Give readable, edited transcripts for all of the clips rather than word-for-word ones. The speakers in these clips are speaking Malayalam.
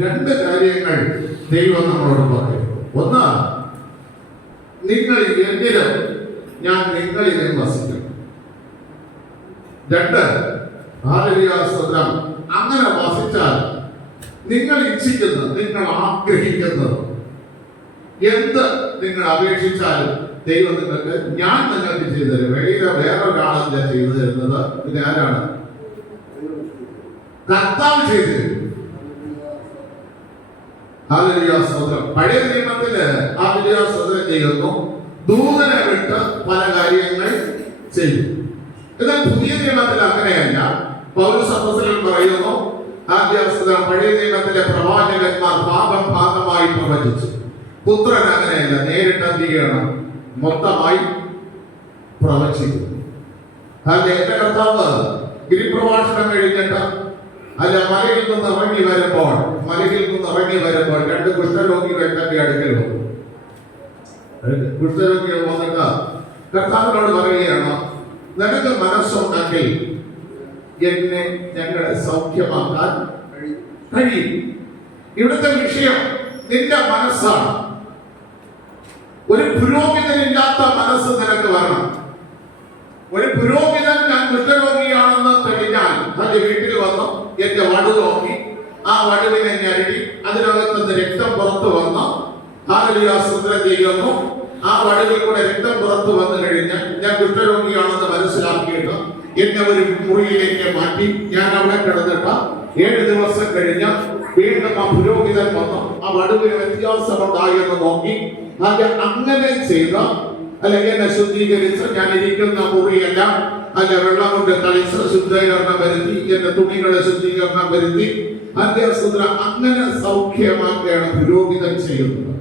രണ്ട് കാര്യങ്ങൾ ദൈവം നമ്മളോട് പറയും. ഒന്ന്, നിങ്ങൾ എന്നിലും ഞാൻ നിങ്ങളിലും വസിക്കും. രണ്ട്, ഹാലലിയാസ്തോത്രം, അങ്ങനെ വസിച്ചാൽ നിങ്ങൾ ഇച്ഛിക്കുന്നത്, നിങ്ങൾ ആഗ്രഹിക്കുന്നത് എന്ത് നിങ്ങൾ അപേക്ഷിച്ചാലും ദൈവം നിങ്ങൾക്ക്, ഞാൻ നിങ്ങൾക്ക് ചെയ്തു തരും. വേറൊരാളല്ല ചെയ്തു തരുന്നത്. ഇത് ആരാണ്? കർത്താവ് ചെയ്തു തരും. ഹാലലിയാസ്തോത്രം. പഴയ നിയമത്തില് ഹാലലിയാസ്തോത്രം ചെയ്യുന്നു, ദൂതനെ വിട്ട് പല കാര്യങ്ങൾ ചെയ്യും. എന്നാൽ പുതിയ നിയമത്തിൽ അങ്ങനെയല്ല. പൗലോസ് അപ്പോസ്തലൻ പറയുന്നു, പഴയ നിയമത്തിലെ പ്രവാചകന്മാർ ഭാഗമായി പ്രവചിച്ചു. പുത്രൻ അങ്ങനെയല്ല, നേരിട്ട് എന്ത് ചെയ്യണം? മൊത്തമായി പ്രവചിക്കുന്നു. എന്റെ കർത്താവ് ഗിരിപ്രഭാഷണം കഴിഞ്ഞിട്ട് മലയിൽ നിന്ന് ഇറങ്ങി വരുമ്പോൾ രണ്ട് കുഷ്ഠരോഗികൾ തന്റെ അടുക്കൽ വന്നു. കുഷ്ഠരോഗികൾ വന്നിട്ട് കർത്താവിനോട് പറയുകയാണ്, നിനക്ക് മനസ്സുണ്ടെങ്കിൽ എന്നെ ഞങ്ങളെ സൗഖ്യമാക്കാൻ കഴിയും. ഇവിടുത്തെ വിഷയം നിന്റെ മനസ്സാണ്. ഒരു പുരോഹിതനില്ലാത്ത മനസ്സ് നിനക്ക് വരണം. ഒരു പുരോഹിതൻ ഞാൻ കുഷ്ഠരോഗിയാണെന്ന് തെളിഞ്ഞാൽ തന്റെ വീട്ടിൽ വന്നു എന്റെ വടു നോക്കി, ആ വടുവിനെ ഞരടി അതിനകത്തുനിന്ന് രക്തം പുറത്തു വന്നു, ഹാലലിയാസ്തോത്രം ചെയ്യുന്നു. ആ വടുവിൽ കൂടെ രക്തം പുറത്തു വന്നു കഴിഞ്ഞാൽ ഞാൻ കുഷ്ഠരോഗിയാണെന്ന് മനസ്സിലാക്കിയിട്ട് എന്നെ ഒരു മുറിയിലേക്ക് മാറ്റി ഞാൻ അവിടെ കിടന്നിട്ട് 7 ദിവസം കഴിഞ്ഞ് വീണ്ടും ആ പുരോഹിതൻ വന്നു ആ വടുവിന് വ്യത്യാസമുണ്ടായെന്ന് നോക്കി അങ്ങനെ ചെയ്ത എന്നെ ശുദ്ധീകരിച്ച് ഞാൻ ഇരിക്കുന്ന മുറിയെല്ലാം വെള്ളം കൊണ്ട് കളിച്ച് ശുദ്ധീകരണം വരുത്തി, എന്റെ തുണികളെ ശുദ്ധീകരണം വരുത്തി അങ്ങനെ സൗഖ്യമാക്കുകയാണ് പുരോഹിതൻ ചെയ്യുന്നത്.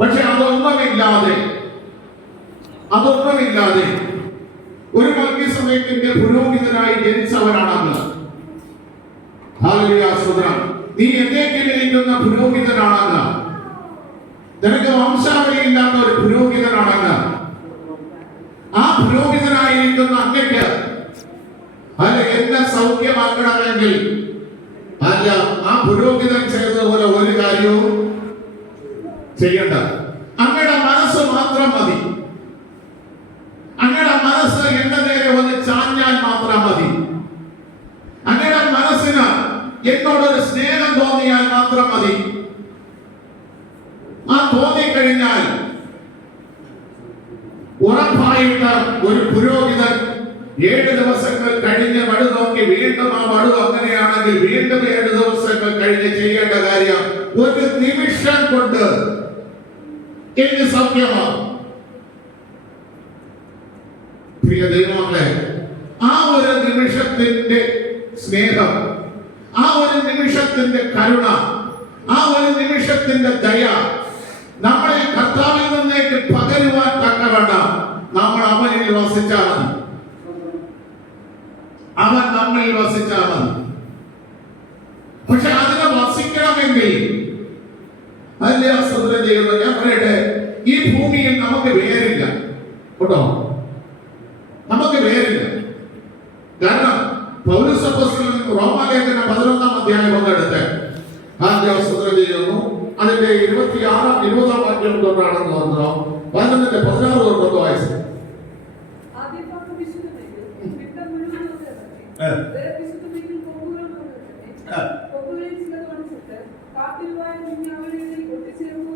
പക്ഷെ അതൊന്നുമില്ലാതെ ഒരു മൽക്കീസേദെക്കിന്റെ പുരോഹിതനായി ജനിച്ചവനാണെന്ന്, നീ എന്നേക്കിലിരിക്കുന്ന പുരോഹിതനാണെന്ന്, നിനക്ക് വംശാവലിയില്ലാത്ത ഒരു പുരോഹിതനാണെന്ന്, ആ പുരോഹിതനായിരിക്കുന്ന അങ്ങക്ക് എന്നെ സൗഖ്യമാക്കണമെങ്കിൽ ആ പുരോഹിതൻ ചെയ്തതുപോലെ ഒരു കാര്യവും ചെയ്യണ്ട. അങ്ങയുടെ മനസ്സ് മാത്രം മതി. അങ്ങയുടെ മനസ്സ് എന്റെ നേരെ ഒന്ന് ചാഞ്ഞാൽ മാത്രം മതി. അങ്ങയുടെ മനസ്സിന് എന്നോടൊരു സ്നേഹം തോന്നിയാൽ മാത്രം മതി. ആ തോന്നിക്കഴിഞ്ഞാൽ ഉറപ്പായിട്ട് ഒരു പുരോഹിതൻ 7 ദിവസങ്ങൾ കഴിഞ്ഞ് വടു നോക്കി വീണ്ടും ആ വടു അങ്ങനെയാണെങ്കിൽ വീണ്ടും 7 ദിവസങ്ങൾ കഴിഞ്ഞ് ചെയ്യേണ്ട കാര്യം ഒരു നിമിഷം കൊണ്ട് എനിക്ക് സൗഖ്യമാകും. പ്രിയ ദൈവമക്കളെ, ആ ഒരു നിമിഷത്തിന്റെ സ്നേഹം, ആ ഒരു നിമിഷത്തിന്റെ കരുണ, ആ ഒരു നിമിഷത്തിന്റെ ദയ നമ്മളെ കർത്താവിൽ നിന്നേക്ക് പകരുവാൻ തക്കവണ്ണം നമ്മൾ അവനിൽ വസിച്ചാൽ മതി. അവൻ നമ്മിൽ വസിച്ചാൽ മതി. പക്ഷെ അതിനെ വസിക്കണമെങ്കിൽ അല്യാസ്തോത്രം ചെയ്യുന്നു. ഞാൻ പറയട്ടെ, ഈ ഭൂമിയിൽ നമുക്ക് വേരില്ല കേട്ടോ, നമുക്ക് വേരില്ല. കാരണം പൗലോസ് അപ്പോസ്തലൻ റോമാലേഖനം 11-ാം അധ്യായം ഒന്നെടുത്ത് അല്യാസ്തോത്രം ചെയ്യുന്നു. അതിന്റെ 20-ാം വാക്യം തൊട്ടാണെന്ന് തോന്നുന്നു. 11-ന്റെ 16 തൊട്ട് വായിച്ചു.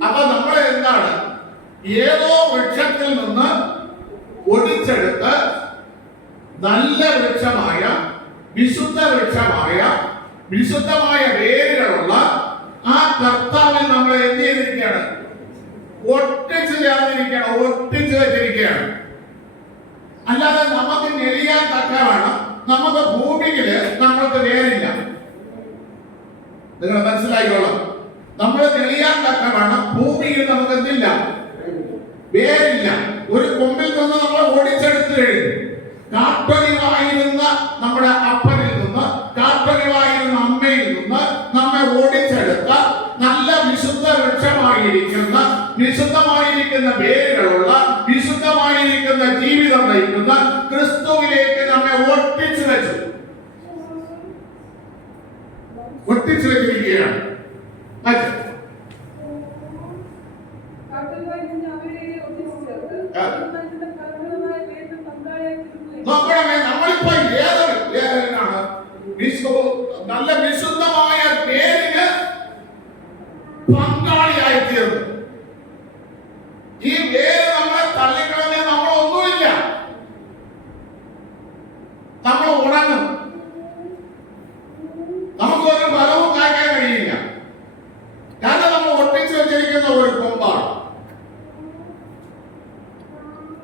അപ്പൊ നമ്മളെ എന്താണ്, ഏതോ വൃക്ഷത്തിൽ നിന്ന് ഒടിച്ചെടുത്ത് നല്ല വൃക്ഷമായ വിശുദ്ധമായ വേരുകളുള്ള ആ കർത്താവിൽ നമ്മളെ എന്ത് ചെയ്തിരിക്കുകയാണ്? ഒട്ടിച്ചു വെച്ചിരിക്കുകയാണ്. അല്ലാതെ നമുക്ക് നെളിയാൻ തക്കവണ്ണം നമുക്ക് ഭൂമിയില് നമ്മൾക്ക് വേരില്ല. നിങ്ങൾ മനസ്സിലായിക്കോളാം. നമ്മൾ നെളിയാൻ തക്കവണ്ണം ഭൂമിയിൽ നമുക്ക് എന്തില്ല? വേരില്ല. ഒരു കൊമ്പിൽ നിന്ന് നമ്മൾ ഓടിച്ചെടുത്തു കഴിഞ്ഞു. കാട്ടൊലിവായിരുന്ന നമ്മുടെ അപ്പനിൽ നിന്ന്, കാട്ടൊലിവായിരുന്ന അമ്മയിൽ നിന്ന് നമ്മെ ഓടിച്ചെടുത്ത നല്ല വിശുദ്ധ വൃക്ഷമായിരിക്കുന്ന, വിശുദ്ധമായിരിക്കുന്ന വേരുകളുള്ള, വിശുദ്ധമായിരിക്കുന്ന ജീവിതം നയിക്കുന്ന ക്രിസ്തുവിലേക്ക് പങ്കാളിയായി തീർന്നു. ഈ വേര് നമ്മളെ തള്ളിക്കളഞ്ഞ നമ്മളൊന്നുമില്ല, നമ്മൾ ഉണങ്ങും. നമുക്കൊരു ഫലവും കായ്ക്കാൻ കഴിയില്ല. കാരണം നമ്മൾ ഒട്ടിച്ചു വെച്ചിരിക്കുന്ന ഒരു കൊമ്പാണ്.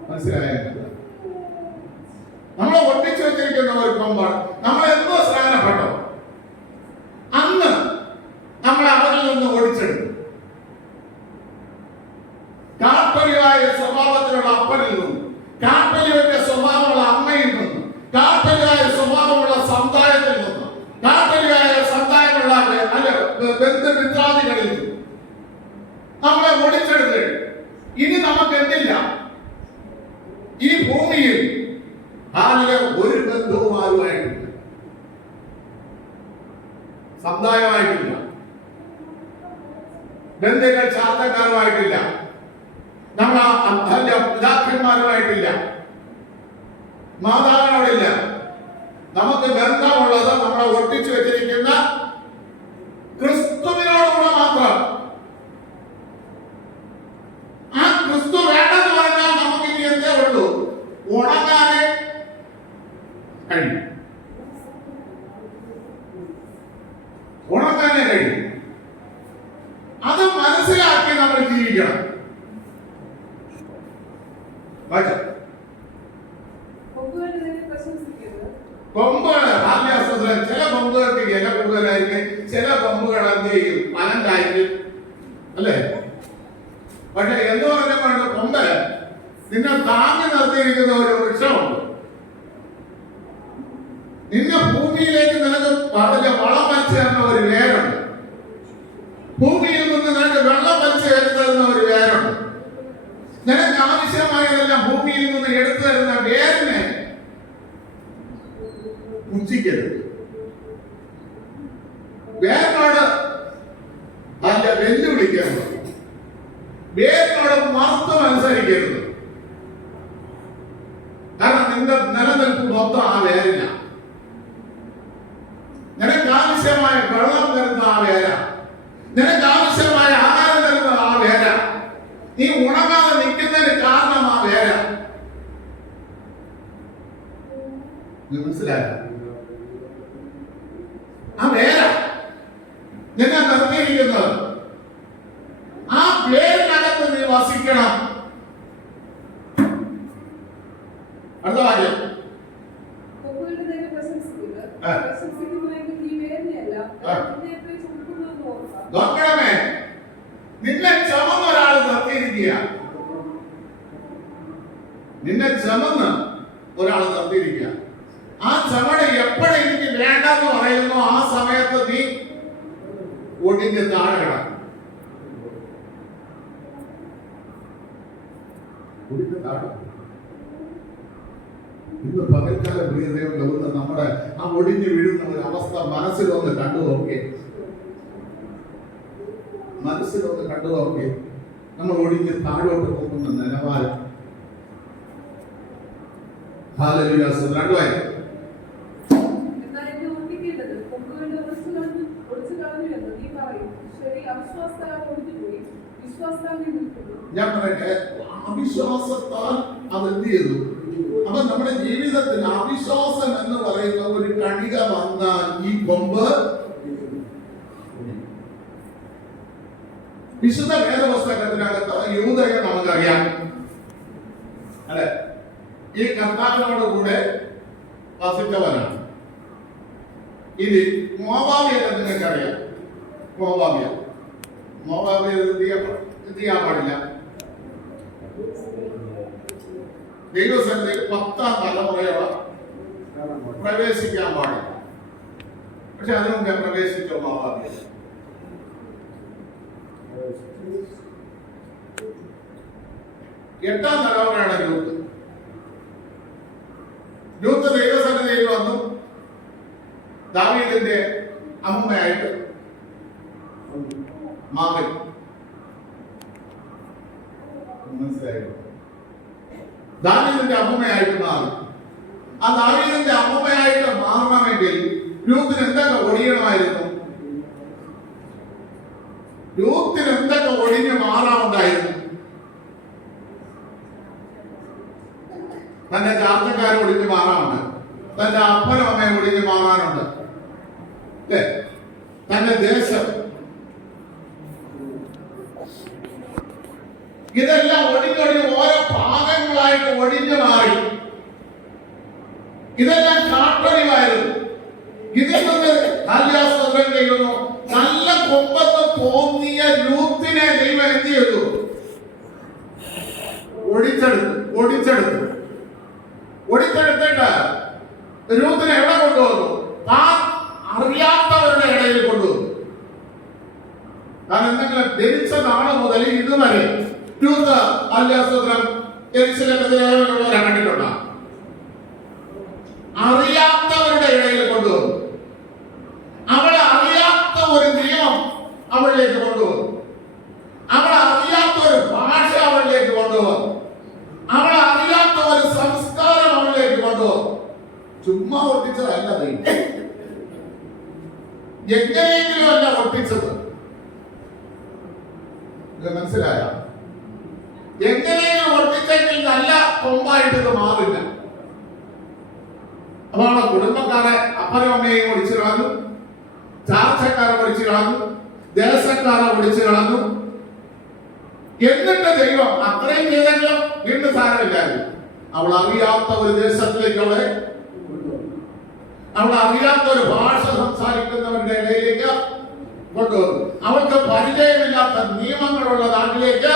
മനസ്സിലായോ? നമ്മളെ ഒട്ടിച്ചു വെച്ചിരിക്കുന്ന ഒരു കൊമ്പാണ്. നമ്മൾ എന്തോ സ്നാനപ്പെട്ടോ അന്ന് നമ്മളെ അവരിൽ നിന്ന് ഓടിച്ചെടുത്തു. കാട്ടലിയായ സ്വഭാവത്തിലുള്ള അപ്പനിൽ നിന്നും, കാട്ടലിയുടെ സ്വഭാവമുള്ള അമ്മയിൽ നിന്നും, കാട്ടലിയായ സ്വഭാവമുള്ള സമുദായത്തിൽ നിന്നും, കാട്ടലിയായ സമുദായമുള്ള ബന്ധുമിത്രാദികളിൽ നിന്നും നമ്മളെ ഓടിച്ചെടുത്ത് ഇനി നമുക്ക് എന്തില്ല? ഈ ഭൂമിയിൽ ഒരു ബന്ധവും ആരുമായിട്ടില്ല, സമുദായമായിട്ടില്ല, ബന്ധുക്കൾ ചാർത്തക്കാരുമായിട്ടില്ല, നമ്മളെ പിതാക്കന്മാരുമായിട്ടില്ല, മാതാവിനോടില്ല. നമുക്ക് ബന്ധമുള്ളത് നമ്മളെ ഒട്ടിച്ചു വെച്ചിരിക്കുന്ന ക്രിസ്തുവിനോടുകൂടെ മാത്രം. ആ ക്രിസ്തു വേണ്ടെന്ന് പറഞ്ഞാൽ നമുക്ക് ഇനി എന്തേ ഉള്ളൂ? ഉണങ്ങാനെ കഴിയും, ഉണങ്ങാനെ കഴിയും. അത് മനസ്സിലാക്കി നമ്മൾ ജീവിക്കണം. കൊമ്പുകള് ഭാഗ്യാസ്വതം. ചില കൊമ്പുകൾക്ക് ഇല കൂടുതലായിരിക്കും, ചില കൊമ്പുകൾ എന്ത് ചെയ്യും? അനന്തായിരിക്കും, അല്ലേ? പക്ഷെ എന്ന് പറഞ്ഞ കൊമ്പ് നിന്നെ താങ്ങി നിർത്തിയിരിക്കുന്ന ഒരു വൃക്ഷമുണ്ട്. നിന്നെ ഭൂമിയിലേക്ക് നിനക്ക് വളം വലിച്ചു തരുന്ന ഒരു വേരുണ്ട്. ഭൂമിയിൽ നിന്ന് നിനക്ക് വെള്ളം വലിച്ചു തരുന്ന ഒരു വേരുണ്ട്. നിനക്ക് ആവശ്യമായതെല്ലാം ഭൂമിയിൽ നിന്ന് എടുത്തു തരുന്ന വേരിനെ പുച്ഛിക്കരുത്. വേരിനോട് അതിന്റെ വെല്ലുവിളിക്കരുത്. വേരിനോട് മഹത്വം അനുസരിക്കരുത്. കാരണം നിന്റെ നിലനിൽപ്പ് മൊത്തം ആ വേരില്ല. നിനക്ക് ആവശ്യമായ വെള്ളം തരുന്ന ആ വേര, നിനക്ക് ആവശ്യമായ ആഹാരം തരുന്ന ആ വേര, നീ ഉണങ്ങാതെ നിൽക്കുന്നതിന് കാരണം ആ വേര. മനസ്സിലായോ? ആ വേര നിന്നെ നിർത്തിയിരിക്കുന്നത്. ആ വേരിനകത്ത് നീ വസിക്കണം. അടുത്ത കാര്യം നോക്കണമേ, നിന്നെ ചുമന്ന് ഒരാൾ നിർത്തിയിരിക്കുക. നിന്നെ ചുമന്ന് ഒരാൾ നിർത്തിയിരിക്കുക. ആ ചുമട് എപ്പോഴും എനിക്ക് വേണ്ടെന്ന് പറയുന്നു, ആ സമയത്ത് നീ ഒടിഞ്ഞ് താഴെ കിടക്കും. ഇന്ന് പകൽക്കാല പ്രിയതയുള്ള നമ്മുടെ ആ ഒടിഞ്ഞു വീഴുന്ന ഒരു അവസ്ഥ മനസ്സിലൊന്ന് കണ്ടുപോകെ, മനസ്സിലൊന്ന് കണ്ടുപോകെ. നമ്മൾ ഒടിഞ്ഞ് താഴോട്ട് പോകുന്ന നിലവാരം. ഹല്ലേലൂയ. രണ്ടുമായി ഞാൻ പറയട്ടെ, അവിശ്വാസത്താൽ അതെന്ത് ചെയ്തു? അപ്പൊ നമ്മുടെ ജീവിതത്തിൽ അവിശ്വാസം എന്ന് പറയുന്ന ഒരു കണിക വന്നാൽ ഈ കൊമ്പ് വിശുദ്ധ വേദപുസ്തകത്തിനകത്ത് യൂദയെ നമുക്കറിയാം, അല്ലെ? ഈ കർത്താവിനോടുകൂടെ വസിച്ചവനാണ്. ഇത് മോവാബിയെ നിങ്ങൾക്കറിയാം. മോവാബിയ എന്ത് ചെയ്യാൻ പാടില്ല? ദൈവസന്നിധിയിൽ 10ാം തലമുറയോളം പ്രവേശിക്കാൻ പാടില്ല. പക്ഷെ അതിനുമുമ്പ് പ്രവേശിച്ച മോവാബിയ. എട്ടാം തലമുറയാണ് രൂത്ത്. രൂത്ത് ദൈവസന്നിധിയിൽ വന്നു. ദാവീദിന്റെ അമ്മയായിട്ട് മാറി. മനസ്സിലായോ? ദാവീദിന്റെ അമ്മയായിട്ട് മാറി. ആ ദാവീദിന്റെ അമ്മയായിട്ട് മാറണമെങ്കിൽ രൂത്തിന് എന്തൊക്കെ ഒടിയണമായിരുന്നു? രൂത്തിന് എന്തൊക്കെ ഒഴിഞ്ഞു മാറാമുണ്ടായിരുന്നു? തന്റെ ചാർച്ചക്കാരെ ഒഴിഞ്ഞു മാറാറുണ്ട്, തന്റെ അപ്പനും അമ്മയെ ഒഴിഞ്ഞു മാറാനുണ്ട്, അല്ലേ? തന്റെ ദേശം, ഇതെല്ലാം ഒഴിഞ്ഞൊഴിഞ്ഞ് ഓരോ ഭാഗങ്ങളായിട്ട് ഒഴിഞ്ഞു മാറി. ഇതെല്ലാം കാട്ടൊഴിവായിരുന്നു. ഇതിൽ നിന്ന് ആര്യാസ്വതന്ത്രം ചെയ്യുന്നു. നല്ല കൊമ്പത്ത് തോന്നിയ രൂത്തിനെ ദൈവം എന്ത് ചെയ്തു? ഒടിച്ചെടുത്തിട്ട് രൂത്തിനെ എവിടെ കൊണ്ടുവന്നു? താൻ അറിയാത്തവരുടെ ഇടയിൽ കൊണ്ടുവന്നു. താൻ എന്തെങ്കിലും ജനിച്ച നാളെ മുതൽ ഇതുവരെ രൂത്ത് ആര്യാസ്വതന്ത്രം യെരൂശലേമിനെതിരെയുള്ളവരെ കണ്ടിട്ടുണ്ടോ? അറിയാത്തവരുടെ ഇടയിൽ കൊണ്ടുവന്നു. അവളെ അറിയാത്ത ഒരു നിയമം അവളിലേക്ക് കൊണ്ടുവന്നു. അവളെ അറിയാത്ത ഒരു ഭാഷ അവളിലേക്ക് കൊണ്ടുവന്നു. അവളെ അറിയാത്ത ഒരു സംസ്കാരം അവളിലേക്ക് കൊണ്ടുവന്നു. ചുമ്മാ ഒട്ടിച്ചതല്ല ദൈവം, എങ്ങനെയെങ്കിലും അല്ല ഒട്ടിച്ചത്. മനസ്സിലായ? എങ്ങനെയെങ്കിലും ഒട്ടിച്ചെങ്കിൽ നല്ല കൊമ്പായിട്ട് ഇത് മാറില്ല. അതാണ് കുടുംബക്കാരെ അപ്പനും അമ്മയെയും ഒടിച്ചു കളഞ്ഞു, ചാർച്ചക്കാരെ ഒടിച്ചു കളഞ്ഞു, ദേശക്കാരെ ഒടിച്ചു കളഞ്ഞു. എന്നിട്ട് ദൈവം അത്രയും ചെയ്തെങ്കിലും വീണ്ടും സാരമില്ലായിരുന്നു. അവൾ അറിയാത്ത ഒരു ദേശത്തിലേക്ക് അവൾ അറിയാത്ത ഒരു ഭാഷ സംസാരിക്കുന്നവരുടെ ഇടയിലേക്ക് കൊണ്ടുവന്നു. അവൾക്ക് പരിചയമില്ലാത്ത നിയമങ്ങളുള്ള നാട്ടിലേക്ക്.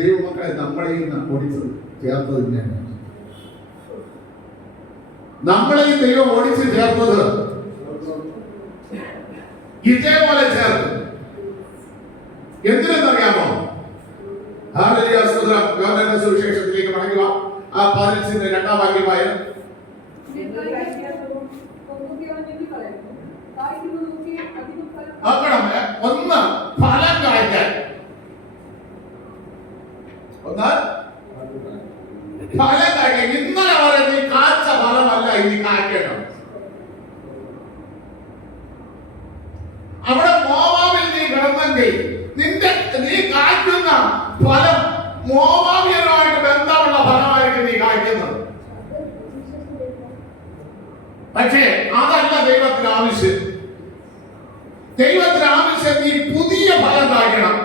ദൈവമക്കളെ നമ്മളെയും ഓടിച്ചത് ചേർത്തത് തന്നെയാണ്. നമ്മളെയും ദൈവം ഓടിച്ച് ചേർത്തത് ഇതേപോലെ ചേർത്ത്. എന്തിനെന്നറിയാമോ? യോഹന്നാന്റെ സുവിശേഷത്തിലേക്ക് മടങ്ങുക. ആ 15 രണ്ടാം വാക്യമായ ഒന്ന് ഫലം കായ്ക്കാൻ, ഫലം കായ്ക്കാൻ. ഇന്നലെ വരെ നീ കാഴ്ച ഫലമല്ല ഇനി കായ്ക്കണം. അവിടെ മോവാബിൽ നീ കിടന്നെങ്കിൽ നീ കായ്ക്കുന്ന ഫലം മോവാബിയരുമായിട്ട് ബന്ധമുള്ള ഫലമായിരിക്കും നീ കായ്ക്കുന്നത്. പക്ഷേ അതല്ല ദൈവത്തിന് ആവശ്യം. ദൈവത്തിന് ആവശ്യം നീ പുതിയ ഫലം കായ്ക്കണം.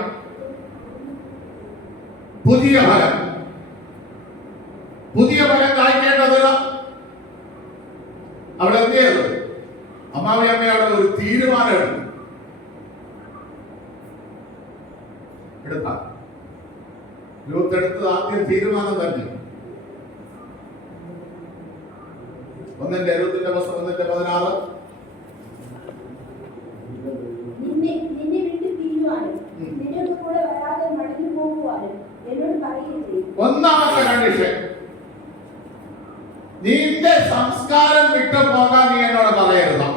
പുതിയ ഫലം കായ്ക്കേണ്ടത് അവിടെ എന്ത് ചെയ്തു? അമ്മാവിയമ്മയുടെ ഒരു തീരുമാനം എടുത്തത് ആദ്യം തീരുമാനം തന്നെ. 1:16 ഒന്നാമത്തെ കണ്ടീഷൻ, നിന്റെ സംസ്കാരം വിട്ടു പോകാൻ നീ എന്നോട് പറയരുത്.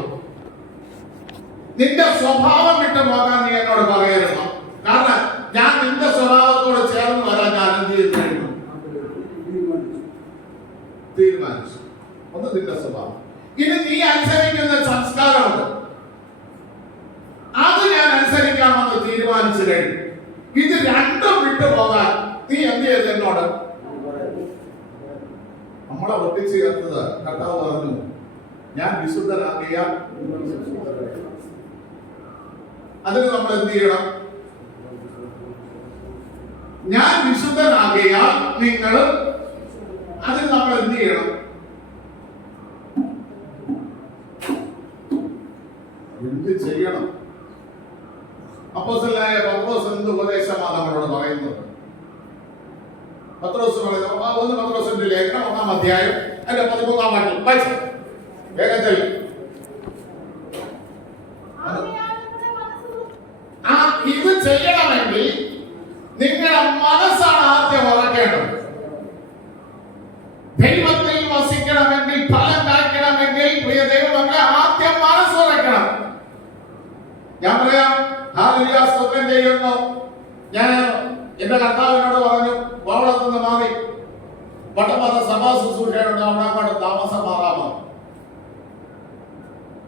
നിന്റെ സ്വഭാവം വിട്ടു പോകാൻ നീ എന്നോട് പറയരുത്. കാരണം ഞാൻ നിന്റെ സ്വഭാവത്തോട് ചേർന്ന് വരാൻ ഞാൻ എന്ത് ചെയ്തു? തീരുമാനിച്ചു. ഒന്ന് നിന്റെ സ്വഭാവം. ഇനി നീ അനുസരിക്കുന്ന സംസ്കാരമുണ്ട്, അത് ഞാൻ അനുസരിക്കാമെന്ന് തീരുമാനിച്ചു കഴിഞ്ഞു. ഇത് രണ്ടും വിട്ടു പോകാൻ നീ എന്ത് ചെയ്തു? എന്നോട് നമ്മളെ ഒട്ടിച്ചു ചേർത്തത് കർത്താവ് പറഞ്ഞു, ഞാൻ വിശുദ്ധനാകിയാൽ. അതിന് നമ്മൾ എന്ത് ചെയ്യണം? ഞാൻ വിശുദ്ധനാകിയാൽ നിങ്ങൾ. അതിന് നമ്മൾ എന്ത് ചെയ്യണം? എന്ത് ചെയ്യണം? അപ്പോസ്തലനായ പത്രോസ് എന്ത് ഉപദേശമാണ് നമ്മളോട് പറയുന്നത്? പത്രോസ് പറയുന്നത് 1 പത്രോസിന്റെ ലേഖനം 1-ാം അധ്യായം അതിന്റെ 13-ാം വാക്യം വായിച്ചു. വേഗത്തിൽ. ഇത് ചെയ്യണമെങ്കിൽ നിങ്ങളുടെ മനസ്സാണ് ആദ്യം ഉറക്കേണ്ടത്. ദൈവത്തിൽ വസിക്കണമെങ്കിൽ, ഫലം കായ്ക്കണമെങ്കിൽ, പ്രിയ ദൈവമക്കളെ, ആദ്യം മനസ്സ് ഉറക്കണം. ഞാൻ പറയാം, ഹല്ലേലൂയ, സ്തോത്രം ചെയ്യുന്നു. ഞാൻ എന്റെ കർത്താവിനോട് പറഞ്ഞു, കോവളത്ത് നിന്ന് മാറി വട്ടപ്പാറ സഭാ ശുശ്രൂഷയുണ്ട്, അവിടെ താമസം മാറാമോ?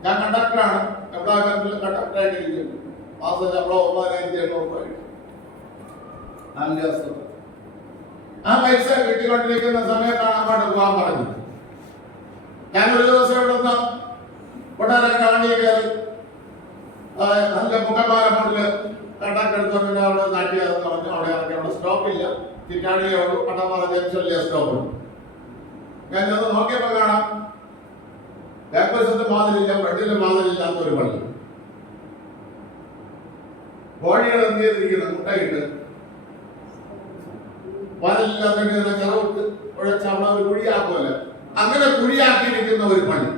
ഞാൻ കണ്ടക്ടറാണ്. ഡിപ്പാർട്ട്മെന്റിൽ കണ്ടക്ടറായിട്ടിരിക്കുന്നു. മാസം ശമ്പളം 9,800 രൂപ. നല്ല ദിവസം ആ പൈസ കിട്ടിക്കൊണ്ടിരിക്കുന്ന സമയത്താണ് അങ്ങോട്ട് പോകാൻ പറഞ്ഞത്. ഞാനൊരു ദിവസം ഇവിടുന്ന് കൊട്ടാരക്കര വണ്ടി കയറി നല്ല മുഖപാലം മുകളിൽ കണ്ടക്ടർ എടുത്തോണ്ട് അവിടെ നാട്ടിയാന്ന് പറഞ്ഞു. അവിടെ ഇറക്കി. അവിടെ സ്റ്റോപ്പില്ല, ചിറ്റാടിയേ ഉള്ളൂ. പട്ടപ്പാറ ജംഗ്ഷനിലെ സ്റ്റോപ്പ്. ഞാൻ ചെന്ന് നോക്കിയപ്പോൾ കാണാം ബാക്ക് വശത്ത് മാതിരില്ല, ഫ്രണ്ടിലും മാതിരില്ലാത്ത ഒരു പള്ളി. കോഴികൾ എന്ത് ചെയ്തിരിക്കുന്നത് മുട്ടയിട്ട് പാലില്ലാത്ത ചിറവിട്ട് ഉഴച്ച് അവിടെ ഒരു കുഴിയാക്കുമല്ലോ, അങ്ങനെ കുഴിയാക്കിയിരിക്കുന്ന ഒരു പള്ളി.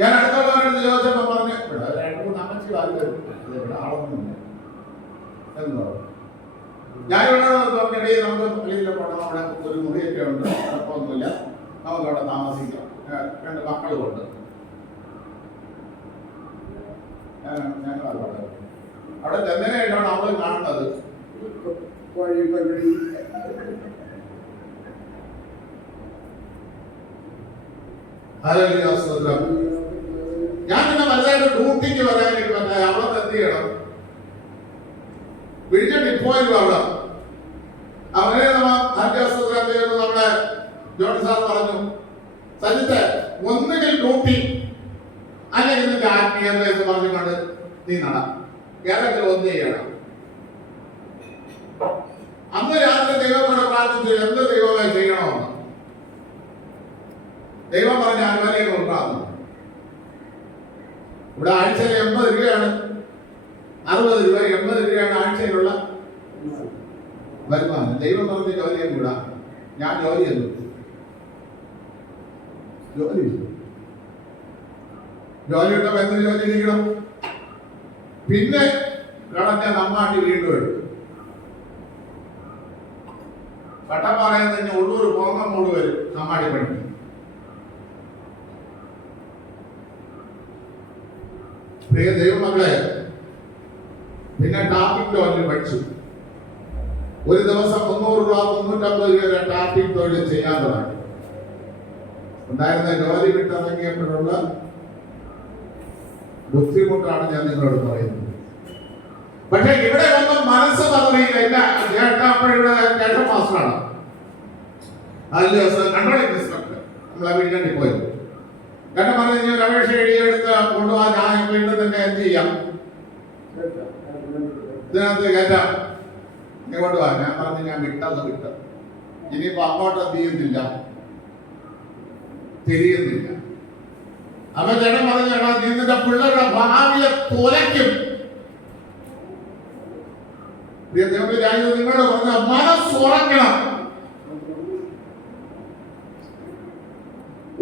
ഞാൻ അടുത്തുള്ളവരോട് ചോദിച്ചപ്പോ പറഞ്ഞു ഇവിടെ 2-3 അമ്മച്ചി ആര് വരും, ഇവിടെ ആളൊന്നുമില്ല എന്ന് പറഞ്ഞു. ഞാൻ ഇവിടെ നോക്കിയേ നമുക്ക് പള്ളിയിലെ പോകണം, അവിടെ ഒരു മുറിയൊക്കെ ഉണ്ട്, കുഴപ്പമൊന്നുമില്ല, നമുക്ക് അവിടെ താമസിക്കാം, 2 മക്കളുമുണ്ട്. ഞങ്ങൾ അവിടെ ചെന്നൈയിട്ടാണ് അവള് കാണുന്നത്. ഞാൻ പിന്നെ വലുതായിട്ട് ഡ്യൂട്ടിക്ക് വരാനായിട്ട് പറ്റാ. അവിടെ എന്ത് ചെയ്യണം, വിഴിഞ്ഞ ഡിപ്പോയിൽ അവിടെ അവരെ നമ്മുടെ ജോണി സാർ പറഞ്ഞു, സജിത്തെ ഒന്നുകിൽ ഡ്യൂട്ടി അല്ലെങ്കിൽ നിന്റെ ആത്മീയത എന്ന് പറഞ്ഞുകൊണ്ട് നീ ഏതെങ്കിലും ഒന്ന് ചെയ്യണം. അന്ന് രാത്രി ദൈവത്തോട് പ്രാർത്ഥിച്ചു, എന്ത് ദൈവമായി ചെയ്യണമെന്ന്. ദൈവം പറഞ്ഞ അനുമതികൾ ഉണ്ടാകുന്നു. ഇവിടെ ആഴ്ചയിൽ 80 രൂപയാണ്, 60 രൂപ 80 രൂപയാണ് ആഴ്ചയിലുള്ള വരുമാനം. ദൈവം പറഞ്ഞ ജോലിയും കൂടാ. ഞാൻ ജോലി ചെയ്തു, ജോലി കിട്ടുമ്പോൾ എന്ത് ജോലി ഇരിക്കണം. പിന്നെ കളഞ്ഞ നമ്മാട്ടി വീണ്ടും എടുത്തു. കട്ടപ്പാറയിൽ തന്നെ ഉള്ളൂർ പോങ്ങമ്മൂട് വരും നമ്മാടി പണി. പ്രിയ ദൈവമക്കളെ, പിന്നെ ടാപ്പിംഗ് തൊഴിൽ പഠിച്ചു. ഒരു ദിവസം 300 രൂപ 350 രൂപ ടാപ്പിംഗ് തൊഴിൽ ചെയ്യാൻ തുടങ്ങി. ഉണ്ടായിരുന്ന ജോലി വിട്ടിറങ്ങിയപ്പോഴുള്ള ബുദ്ധിമുട്ടാണ് ഞാൻ നിങ്ങളോട് പറയുന്നത്. പക്ഷെ ഇവിടെ ഒന്നും മനസ്സ് പദ്ധതിയില്ല. കേട്ടപ്പോഴിവിടെ കേട്ട മാസ്റ്ററാണ് കൺട്രോളിംഗ് ഇൻസ്പെക്ടർ നമ്മളെ വീട്ടിൽ പോയത്. കേട്ട പറഞ്ഞു രമേശ് എഴുതിയെടുത്ത് കൊണ്ടുപോകാൻ ഞാൻ വീണ്ടും തന്നെ എന്ത് ചെയ്യാം, ഇതിനകത്ത് കയറ്റാം, ഇങ്ങോട്ട് പോവാ. ഞാൻ പറഞ്ഞു ഞാൻ വിട്ടത് വിട്ടു, ഇനിയിപ്പോ അങ്ങോട്ട് എന്ത് ചെയ്യുന്നില്ല, തിരിയുന്നില്ല. അപ്പൊ ചേട്ടൻ പറഞ്ഞു, ചേട്ടാ നീ നിന്റെ പിള്ളേരുടെ ഭാവിയെ തുലയ്ക്കും. നിങ്ങളോട് പറഞ്ഞ മനസ്സുറക്കണം.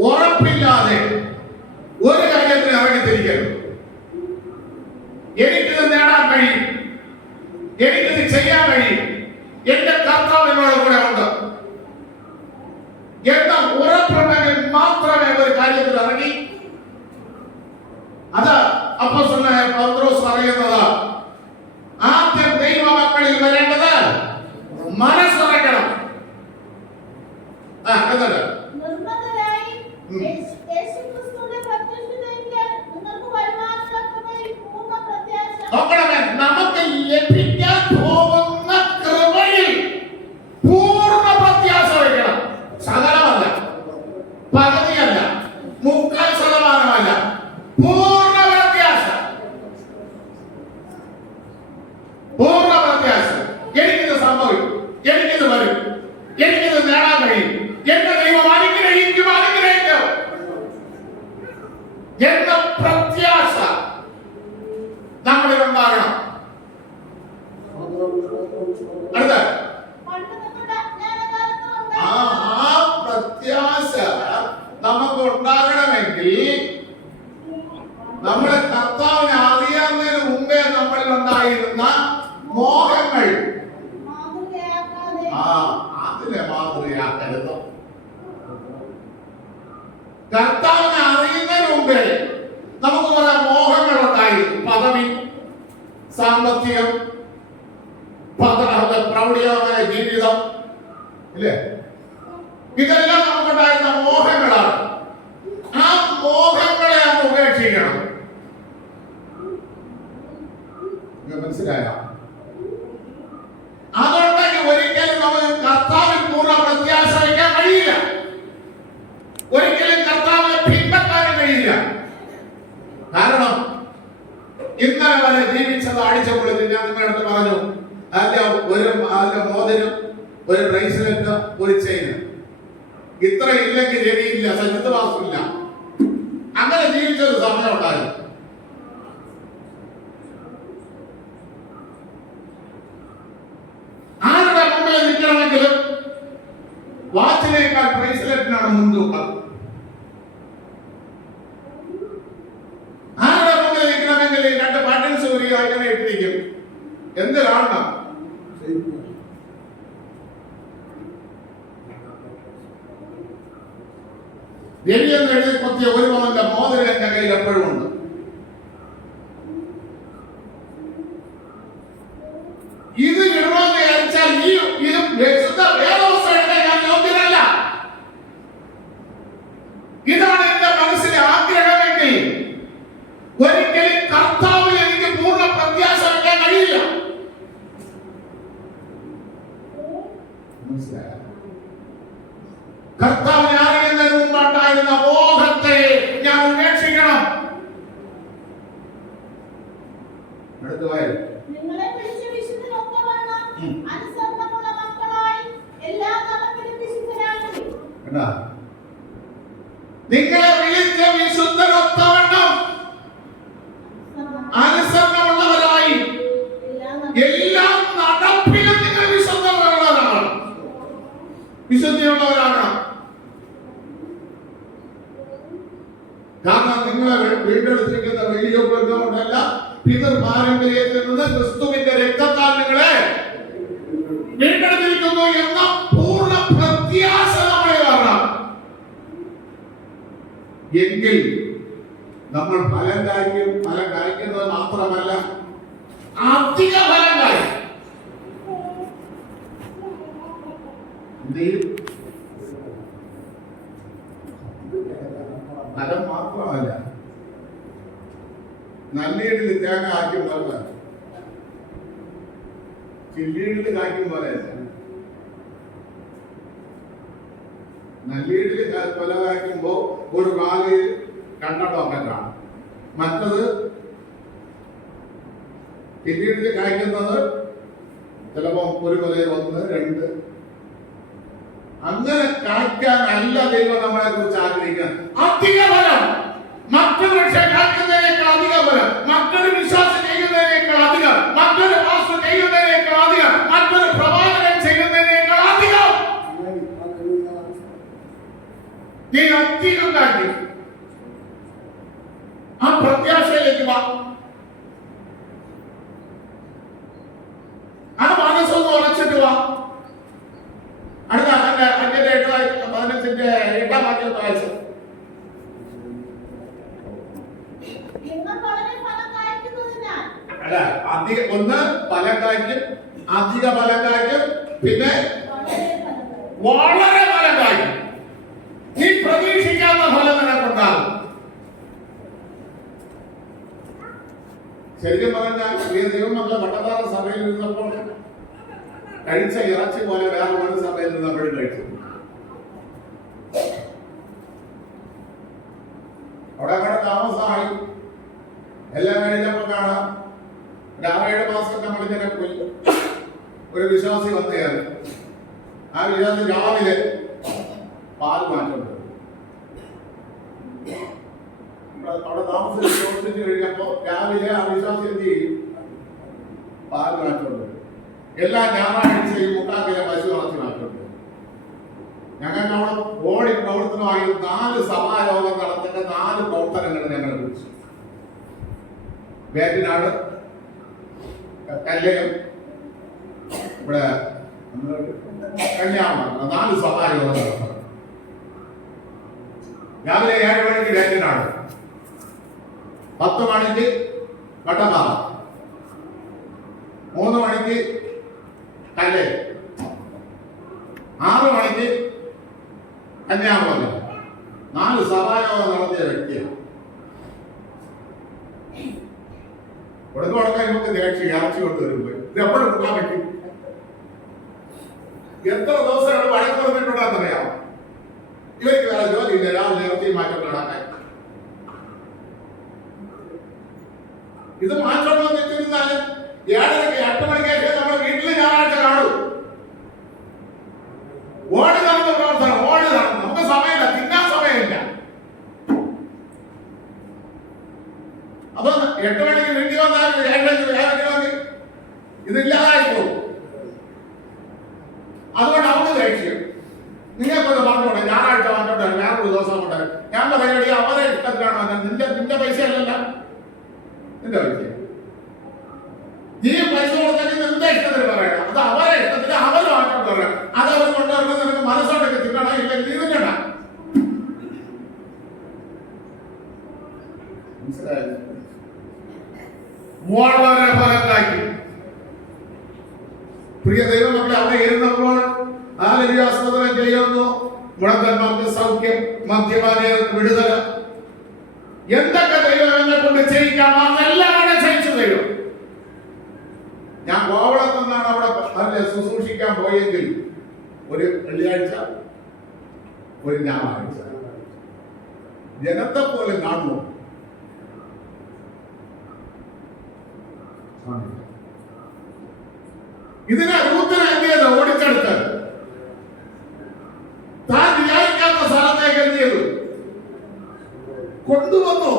ഉറപ്പില്ലാതെ ഒരു കാര്യത്തിന് ഇറങ്ങിത്തിരിക്കരുത്. എനിക്കിത് നേടാൻ കഴിയും, എനിക്കിത് ചെയ്യാൻ കഴിയും, എന്റെ കർത്താവ് എന്നോട് കൂടെ ഉണ്ട് എന്ന ഉറപ്പുണ്ടെങ്കിൽ മാത്രമേ ഒരു കാര്യത്തിൽ ഇറങ്ങി. അത് അപ്പോസ്തലനായ പൗലോസ് പറയുന്നത്, ആദ്യം ദൈവമക്കളിൽ വരേണ്ടത് മനസ്സുറക്കണം. എന്നിട്ട് നോക്കണമേ, നമുക്ക് ലഭിക്കാൻ പോകുന്ന കൃപയിൽ പൂർണ്ണ പ്രത്യാശ വയ്ക്കണം. ശതമാനമല്ല, പകുതിയല്ല, 3/4%, പൂർണ്ണ പ്രത്യാശ. പൂർണ്ണ പ്രത്യാശ. എനിക്കിത് സംഭവിക്കും, എനിക്കിത് വരും, എനിക്കിത് നേടാൻ കഴിയും, എന്റെ ദൈവം അനുഗ്രഹിക്കും എന്ന പ്രത്യാശ നമ്മളിൽ ഉണ്ടാകണം. അടുത്ത ആ പ്രത്യാശ നമുക്ക് ഉണ്ടാകണമെങ്കിൽ നമ്മളെ കർത്താവിനെ അറിയാവുന്നതിന് മുമ്പേ നമ്മളിൽ ഉണ്ടായിരുന്ന മോഹങ്ങൾ അതിനെ മാതൃകയാക്കരുത്. കർത്താവിനെ അറിയുന്നതിന് മുമ്പേ നമുക്ക് കുറെ മോഹങ്ങൾ ഉണ്ടായിരുന്നു. പദവി, സാമ്പത്തികം, പ്രൗഢികമായ ജീവിതം, ഇല്ലേ? ഇതെല്ലാം നമുക്കുണ്ടായിരുന്ന മോഹങ്ങളാണ്. ആ മോഹങ്ങളെ അങ്ങ് ഉപേക്ഷിച്ച് ഉപേക്ഷിക്കണം. മനസ്സിലായോ? അതുകൊണ്ടെങ്കിൽ ഒരിക്കലും നമുക്ക് കർത്താവിൽ പൂർണ്ണ പ്രത്യാശ വയ്ക്കാൻ കഴിയില്ല. ഒരിക്കലും കർത്താവിനെ പിൻപറ്റാൻ കഴിയില്ല. കാരണം ഇന്നലെ വരെ ജീവിച്ചത് അടിച്ചപ്പോൾ ഞാൻ നിങ്ങളുടെ അടുത്ത് പറഞ്ഞു, അതിന്റെ മോതിരം, ഒരു ബ്രേസ്ലെറ്റ്, ഒരു ചെയിൻ, ഇത്ര ഇല്ലെങ്കിൽ രവിയില്ല, സജിതവാസമില്ല. അങ്ങനെ ജീവിച്ചൊരു സമയം ഉണ്ടായിരുന്നു. ആരുടെ മുമ്പിൽ നിൽക്കണമെങ്കിലും വാച്ചിനേക്കാൾ ബ്രേസ്ലെറ്റിനാണ് മുൻതൂക്കം. ആരുടെ മുമ്പിൽ നിൽക്കണമെങ്കിൽ രണ്ട് ബട്ടൺസ് ഒരു അങ്ങനെ ഇട്ടിരിക്കും. എന്ത് കാണണം? രവി എന്ന് എഴുതി കൊത്തിയ ഒരു പവന്റെ മോതിരം എന്റെ കയ്യിൽ എപ്പോഴും ഉണ്ട്. ഇത് ഇടണമെന്ന് വിചാരിച്ചാൽ ഇത് വിശുദ്ധ വേദവസ്തു എടുക്കാൻ ഞാൻ യോഗ്യനല്ല. ഇതാണ് എന്റെ മനസ്സിലെ ആഗ്രഹമെങ്കിൽ ഒരിക്കലും കർത്താവിൽ എനിക്ക് പൂർണ്ണ പ്രത്യാശ വയ്ക്കാൻ കഴിയില്ല. കർത്താവിനെ അറിയുന്നതിന് മുമ്പുണ്ടായിരുന്ന ബോധത്തെ ഞാൻ ഉപേക്ഷിക്കണം. നിങ്ങളെ വിളിച്ച് വിശുദ്ധരൊത്തവണ്ണം അനുസരണമുള്ള മക്കളായി എല്ലാ നടപ്പിലും വിശുദ്ധരാകുവിൻ. നിങ്ങളെ വിളിച്ച വിശുദ്ധരൊത്തവണ്ണം അനുസരണമുള്ളവരായി എല്ലാ നടപ്പിലും നിങ്ങൾ വിശുദ്ധമുള്ളവരാണ്, വിശുദ്ധിയുള്ളവരാകണം. കാരണം നിങ്ങളെ വീണ്ടെടുത്തിരിക്കുന്ന വീഡിയോ കൊണ്ടല്ല, പിതൃ പാരമ്പര്യത്തിൽ നിന്ന് ക്രിസ്തുവിന്റെ രക്തത്താൽ നിങ്ങളെ വീണ്ടെടുത്തിരിക്കുന്നു എന്ന പൂർണ്ണ പ്രത്യാശ നമ്മളെ കാണാം. എങ്കിൽ നമ്മൾ ഫലം കായ്ക്കുന്നത് മാത്രമല്ല, അധിക ഫലം കായ്ക്കും. ഫലം മാത്രമല്ല, നല്ലീടിൽ തേങ്ങ കായ്ക്കും പോലെ, ചില്ലീടിൽ കായ്ക്കും പോലെ. നല്ലീടിൽ കൊല കായ്ക്കുമ്പോ ഒരു കാല് കണ്ടടമൊക്കെ കാണും. മറ്റത് ചില്ലീടിൽ കായ്ക്കുന്നത് ചിലപ്പോ ഒരു കൊലയിൽ 1, 2. അങ്ങനെ കായ്ക്കാനല്ല ദൈവം നമ്മളെ കുറിച്ച് ആഗ്രഹിക്കുന്നത്. അധിക ഫലം, മറ്റൊരു വൃക്ഷം കായ്ക്കുന്നതിനേക്കാൾ അധിക ഫലം, മറ്റൊരു വിശ്വാസം ചെയ്യുന്നതിനേക്കാൾ അധികം, മറ്റൊരു പാസ്റ്റർ ചെയ്യുന്നതിനേക്കാൾ അധികം, മറ്റൊരു പ്രവാചകൻ ചെയ്യുന്നതിനേക്കാൾ അധികം നീ അധികം കാട്ടി. ആ പ്രത്യാശയിലേക്ക് വാ. ആ മനസ്സൊന്ന് ഉറച്ചിട്ട് വാ. അടുത്ത 5:15 വായിച്ചു. അല്ല, ഒന്ന് ഫലം കായ്ക്കും, അധിക ഫലം കായ്ക്കും, പിന്നെ വളരെ ഫലം കായ്ക്കും. നീ പ്രതീക്ഷിക്കാത്ത ഫലം നിനക്കുണ്ടാകും. ശരിക്കും പറഞ്ഞാൽ ദൈവമക്കളെ പട്ടത്താറ സഭയിൽ നിന്നപ്പോൾ കഴിച്ച ഇറച്ചി പോലെ വേറെ ഒരു സഭയിൽ നിന്നപ്പോഴും കഴിച്ചു. അവിടെ താമസമായി. എല്ലാം കഴിഞ്ഞപ്പോൾ കാണാം, 6-7 മാസം നമ്മളിങ്ങനെ പോയി. ഒരു വിശ്വാസി വന്നു കയറി. ആ വിശ്വാസി രാവിലെ പാൽ മാറ്റുണ്ട്. അവിടെ താമസിച്ച് കഴിഞ്ഞപ്പോ രാവിലെ ആ വിശ്വാസി എന്ത് ചെയ്യും? പാൽ മാറ്റുണ്ട്. എല്ലാ ഞായറാഴ്ചയും മുട്ടാക്കിലെ പശു അടച്ചു മാറ്റുണ്ട്. ഞങ്ങൾക്ക് അവിടെ ഓടി പ്രവർത്തനമായി 4 സഭായോഗം നടത്തേണ്ട 4 പ്രവർത്തനങ്ങൾ ഞങ്ങൾ വിളിച്ചു. വേറ്റിനാട്, കല്ലയം, ഇവിടെ കന്യാകുമാരി 4 സഭായോഗം നടത്തണം. രാവിലെ 7 മണിക്ക് വേറ്റിനാട്, 10 മണിക്ക് വട്ടപ്പാറ, 3 മണിക്ക് കല്ലയം, 6 മണിക്ക് കന്യാകുമാരി. 4 സഭായോഗം നടത്തിയ വ്യക്തിയാണ്. ഉടക്കാൻ നമുക്ക് ദേഷ്യം ഇറച്ചി കൊണ്ട് വരുമ്പോ ഇത് എപ്പോഴും കൂട്ടാൻ പറ്റും. എത്ര ദിവസമാണ് വഴക്ക് പറഞ്ഞിട്ടുണ്ടെന്നറിയാം. ഇവർക്ക് വേറെ ജോലിയില്ല, രാവിലെ ഇറച്ചി മാറ്റം ഉണ്ടാക്കാൻ. ഇത് മാറ്റം വെച്ചിരുന്നാൽ 7:30 8 മണിക്ക് ശേഷം നമ്മുടെ വീട്ടിൽ ഞായറാഴ്ച കാണും. ഓടി നടന്ന പ്രവർത്തനം, ഓടി നടന്നു. നമുക്ക് സമയമില്ല, തിന്നാൻ സമയമില്ല. അപ്പൊ 8 മണിക്ക് വീട്ടിൽ വന്നാൽ 7:00 ഇതില്ലാതായി പോകും. അതുകൊണ്ട് അവർക്ക് ദേഷ്യം. നിങ്ങൾക്കൊന്ന് പറഞ്ഞോട്ടെ, ഞായറാഴ്ച വന്നോട്ടെ, വേറൊരു ദിവസം കൊണ്ട് ഞാൻ പറയുകയാണെങ്കിൽ അവരെ ഇഷ്ടത്തിലാണ്. നിന്റെ പൈസ അല്ലല്ല, നിന്റെ പൈസ. നീ പൈസ കൊടുത്തെങ്കിൽ നിന്റെ ഇഷ്ടത്തിന് പറയണം. അത് അവരെ ഇഷ്ടത്തിന് അവർ മാറ്റം പറയണം. അത് അവർ കൊണ്ടുവരുന്നത് നിനക്ക് മനസ്സോടൊക്കെ തിന്നണം, ഇല്ലെങ്കിൽ നീ തിന്നണ്ട. മനസ്സിലായോ? വളരെ ഫലത്താക്കി പ്രിയ ദൈവമക്കളെ, അവിടെ ഇരുന്നപ്പോൾ ആസ്പദനം ചെയ്യുന്നു. മുടന്തന്മാർക്ക് സൗഖ്യം, മദ്യപാനികൾക്ക് വിടുതല. എന്തൊക്കെ ദൈവം എന്നെ കൊണ്ട് ചെയ്യിക്കാം അതെല്ലാം അവിടെ ചെയ്യിച്ചു തരും. ഞാൻ കോവളത്ത് നിന്നാണ് അവിടെ ശുശ്രൂഷിക്കാൻ പോയെങ്കിൽ ഒരു വെള്ളിയാഴ്ച, ഒരു ഞായറാഴ്ച ജനത്തെ പോലെ കാണുന്നു. ഇതിനെ രൂപത്തിന് എന്ത് ചെയ്തു? ഓടിച്ചെടുത്ത് താൻ വിചാരിക്കാത്ത സ്ഥലത്തേക്ക് എന്ത് ചെയ്തു? കൊണ്ടുവന്നു.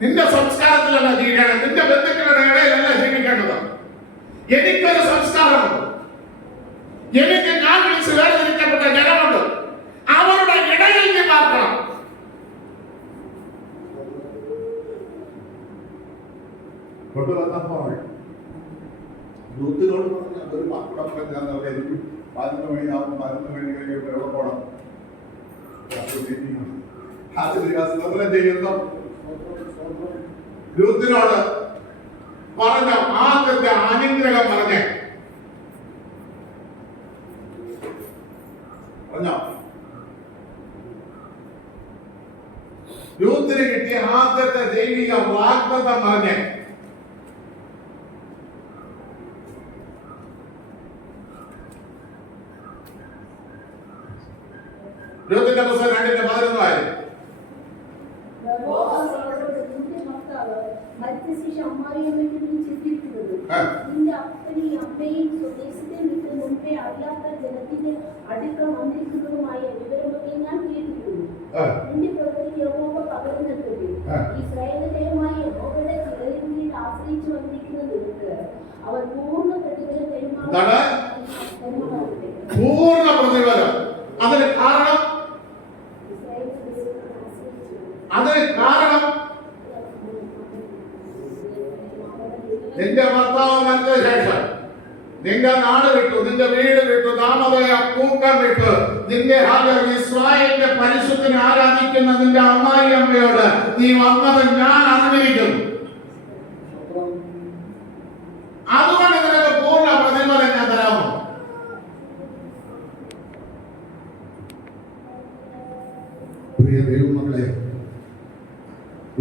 നിന്റെ സംസ്കാരത്തിലല്ല ജീവിക്കണം, നിന്റെ ബന്ധുക്കളുടെ ഇടയിലല്ല ജീവിക്കേണ്ടത്. എനിക്കൊരു സംസ്കാരമുണ്ട്, എനിക്ക് ഞാൻ വിളിച്ച് വേർതിരിക്കപ്പെട്ട ജനമുണ്ട്. അവരുടെ ഇടയിൽ നീ പാർക്കണം. കൊണ്ടുവന്നപ്പോൾ യൂത്തിനോട് പറഞ്ഞ ഒരു വാക്കുടം പറഞ്ഞാൽ എനിക്ക് 11 മണിയാവും, 11 മണി കഴിഞ്ഞിട്ട് എവിടെ പോകണം? ചെയ്യുന്നു. യൂത്തിനോട് പറഞ്ഞ ആദ്യത്തെ അനുഗ്രഹം പറഞ്ഞോ. യൂത്തിന് കിട്ടിയ ആദ്യത്തെ ദൈവിക വാഗ്ദത്തം പറഞ്ഞേ. യൂത്തിന്റെ പുസ്തകം 2:11 നിന്റെ അപ്പനെയും അമ്മയും സ്വദേശത്തെ വിട്ട് മുമ്പേ അറിയാത്ത ജനത്തിന്റെ അടുക്ക വന്നിരിക്കുന്നതുമായ വിവരമൊക്കെ ഞാൻ കേട്ടിട്ടുണ്ട്. നിന്റെ പ്രവൃത്തി യഹോവ പകർന്നെടുക്കട്ടെ. ഇസ്രായേലിന്റെ യഹോവയുടെ ചിറകിൽ ആശ്രയിച്ചു വന്നിരിക്കുന്ന നിനക്ക് അവർ പൂർണ്ണ പ്രതിഫലം പൂർണ്ണ പ്രതിഫലം. അതിന് കാരണം നിന്റെ ഭർത്താവ് മരിച്ച ശേഷം നിന്റെ നാട് വിട്ടു, നിന്റെ വീട് വിട്ടു, നാമതയ കൂട്ടം വിട്ടു, നിന്റെ ഇസ്രായേലിന്റെ പരിശുദ്ധനെ ആരാധിക്കുന്ന നിന്റെ അമ്മായി അമ്മയോട് നീ വന്നത് ഞാൻ അറിഞ്ഞിരിക്കുന്നു. അതുകൊണ്ട് നിനക്ക് പൂർണ്ണ പ്രതിഫലം ഞാൻ തരാമോ? പ്രിയ ദൈവമക്കളെ,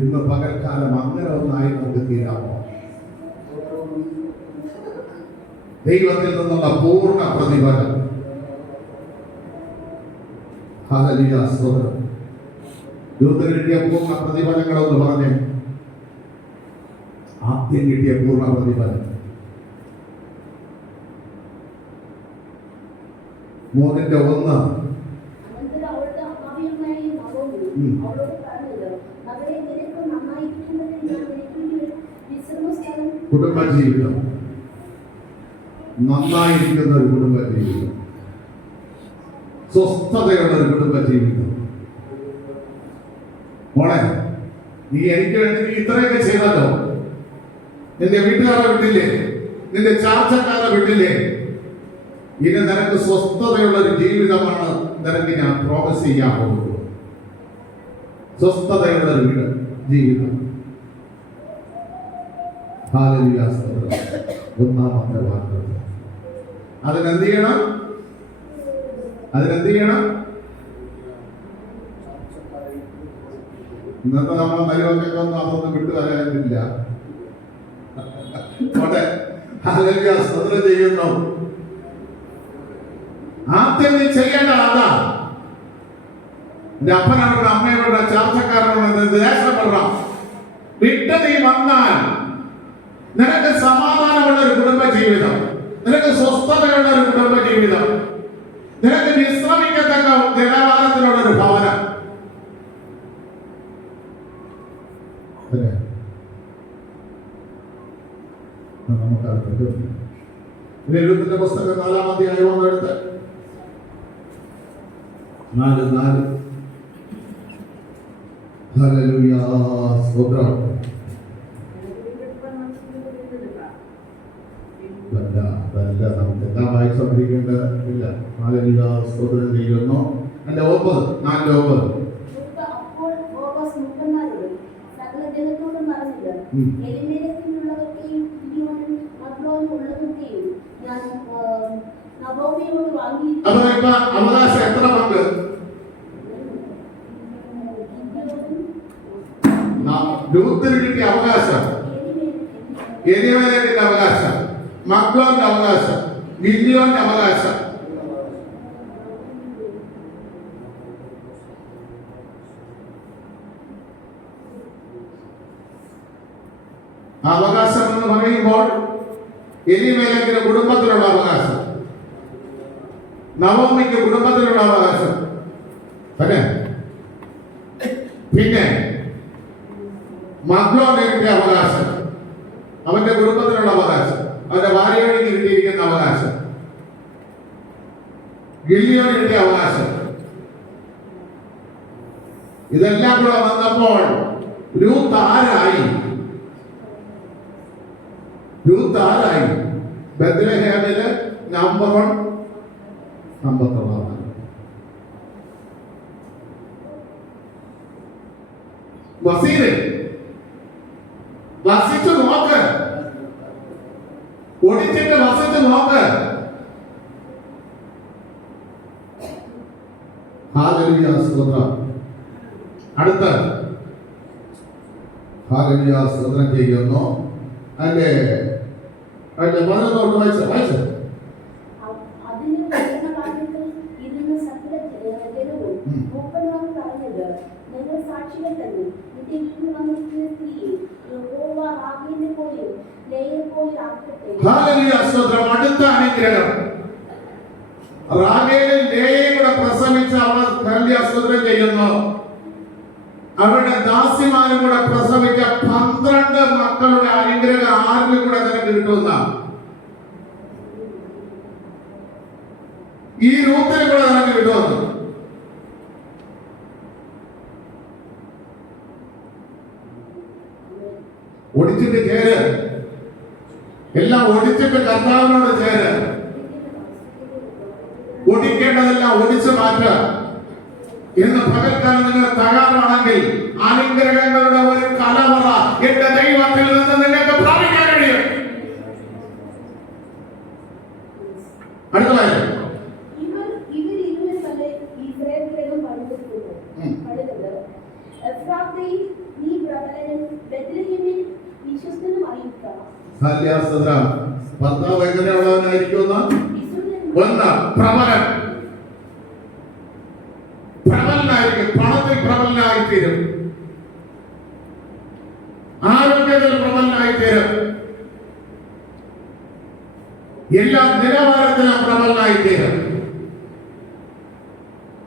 ഇന്ന് പകൽക്കാലം അങ്ങനെ ഒന്നായി നമുക്ക് തീരാമോ? ദൈവത്തിൽ നിന്നുള്ള പൂർണ്ണ പ്രതിഫലം. ഹല്ലേലൂയ, സ്തോത്രം. യൂത്തിന് കിട്ടിയ പൂർണ്ണ പ്രതിഫലങ്ങളൊന്ന് പറഞ്ഞേ. ആദ്യം കിട്ടിയ പൂർണ്ണ പ്രതിഫലം 3:1. കുടുംബജീവിതം നന്നായിരിക്കുന്ന ഒരു കുടുംബജീവിതം, സ്വസ്ഥതയുള്ള ഒരു കുടുംബജീവിതം. മോളെ, നീ എനിക്ക് വേണ്ടി നീ ഇത്രയൊക്കെ ചെയ്തല്ലോ. നിന്റെ വീട്ടുകാരെ വിട്ടില്ലേ, നിന്റെ ചാർച്ചക്കാരെ വിട്ടില്ലേ. ഇനി നിനക്ക് സ്വസ്ഥതയുള്ള ഒരു ജീവിതമാണ് നിനക്ക് ഞാൻ പ്രോമിസ് ചെയ്യാൻ പോകുന്നത്. സ്വസ്ഥതയുള്ള ഒരു ജീവിതം. ഹല്ലേലൂയ, സ്തോത്രം. ഒന്നാമത്തെ വാക്ക്. അതിനെന്ത് ചെയ്യണം? ഇന്നത്തെ നമ്മളെ മരുമക്കൊക്കെ ഒന്നും അതൊന്നും വിട്ടു വരാനില്ല. ഹല്ലേലൂയ, സ്തോത്രം ചെയ്യുന്നു. ആദ്യം നീ ചെയ്യേണ്ട അതാ. എന്റെ അപ്പനോട് അമ്മയോട് ചാർച്ചക്കാരനോട് ദേശപ്പെടണം. വിട്ട് നീ വന്നാൽ നിനക്ക് സമാധാനമുള്ള ഒരു കുടുംബ ജീവിതം, നിനക്ക് സ്വസ്ഥതയുള്ള ഒരു കുടുംബ ജീവിതം, നിനക്ക് വിശ്രമിക്കത്തക്ക നിലവാരത്തിലുള്ള ഒരു ഭവനം. എഴുത്തിന്റെ പുസ്തകം 4-ാം അധ്യായം എടുത്ത് 4:4. ഹല്ലേലൂയ, സ്തോത്രം. നമുക്ക് എല്ലാം വായിച്ചു പഠിക്കേണ്ടതില്ല. ഹല്ലേലൂയ, സ്തോത്രം ചെയ്യുന്നു. എന്റെ 4:9. അപ്പോൾ ബോവസ് മുക്കന്മാരോട് സകല ജനത്തോടും പറഞ്ഞത്, എലിമേലെക്കിലുള്ളതൊക്കെയും ഗിദിയോനും മഗ്ലോനും ഉള്ളതൊക്കെയും ഞാൻ നബോമിയോട് വാങ്ങിയിരിക്കുന്നു. അവകാശം എത്ര പങ്ക്? രൂത്തിന് കിട്ടിയ അവകാശം, എലിമേലെക്കിന്റെ അവകാശം, മഗ്ലോന്റെ അവകാശം, ഗിദിയോന്റെ അവകാശം. അവകാശം എന്ന് പറയുമ്പോൾ എലിമേലെക്കിന്റെ കുടുംബത്തിലുള്ള അവകാശം, നവോമിക്ക് കുടുംബത്തിലുള്ള അവകാശം, പിന്നെ മഗ്ലോന് കിട്ടിയ അവകാശം, അവന്റെ കുടുംബത്തിനുള്ള അവകാശം, അവന്റെ ഭാര്യയോട് കിട്ടിയിരിക്കുന്ന അവകാശം, ഗിദിയോന് കിട്ടിയ അവകാശം. ഇതെല്ലാം കൂടെ വന്നപ്പോൾ രൂത്ത് ആരായി? രൂത്ത് ആരായി? ബത്ലഹേമില് നമ്പർ 1 സമ്പത്തുള്ളതാണ്. വസീല് വസിച്ചു നോക്ക്, ഒടിച്ചിട്ട് വസിച്ചു നോക്ക്. ഹല്ലേലൂയ, സ്തോത്രം. അടുത്ത ഹല്ലേലൂയ, സ്തോത്രം ചെയ്യുന്നു. അതിന്റെ 11 വായിച്ചു. അതിന് ഭരണകാര്യത്തിൽ ഇരുന്ന സകല ജനവും മൂപ്പന്മാർ പറഞ്ഞത്, നിങ്ങൾ സാക്ഷികൾ തന്നെ. നിന്റെ വീട്ടിൽ വന്നിരിക്കുന്ന സ്ത്രീയെ യഹോവ റാഹേലിനെ പോലെയും ലേയെ പോലെ ആക്കട്ടെ. ഹല്ലേലൂയ, സ്തോത്രം. അടുത്ത അനുഗ്രഹം, റാഹേലും ലേയയും കൂടെ പ്രസവിച്ച അവർ ഹല്ലേലൂയ, സ്തോത്രം ചെയ്യുന്നു. അവരുടെ ദാസിമാരും കൂടെ പ്രസവിച്ച 12 മക്കളുടെ അനുഗ്രഹം ആർക്കും കൂടെ നിനക്ക് കിട്ടുന്ന ഈ രൂപത്തിൽ കൂടെ നിനക്ക് കിട്ടുമെന്ന്. ഒടിച്ചിട്ട് ചേര്, എല്ലാം ഒടിച്ചിട്ട് കർത്താവിനോട് ചേര്. ഒടിക്കേണ്ടതെല്ലാം ഒടിച്ചു മാറ്റുക. ഇന്ന് പകൽക്കാലം നിങ്ങൾ തയ്യാറാണെങ്കിൽ അനുഗ്രഹങ്ങളുടെ ഒരു കലവറ എന്റെ ദൈവത്തിൽ നിന്ന് നിങ്ങൾക്ക് പ്രാപിക്കാൻ കഴിയും. അടുത്ത കാര്യം, ഇവർ ഇരുവരും തന്നെ ഇസ്രായേൽ ഗ്രഹം പണിതത്. എഫ്രാത്തയിൽ നീ പ്രബലനും ബെത്ലഹേമിൽ വിശ്വസ്തനും ആയിരിക്കുക. ഭർത്താവ് എങ്ങനെയുള്ളവനായിരിക്കുന്ന? ഒന്ന്, പ്രബലൻ. പ്രബലനായിരിക്കും, പണത്തിൽ പ്രബലനായിത്തീരും, ആരോഗ്യത്തിൽ പ്രബലനായിത്തീരും, എല്ലാ നിലവാരത്തിലും പ്രബലനായിത്തീരും.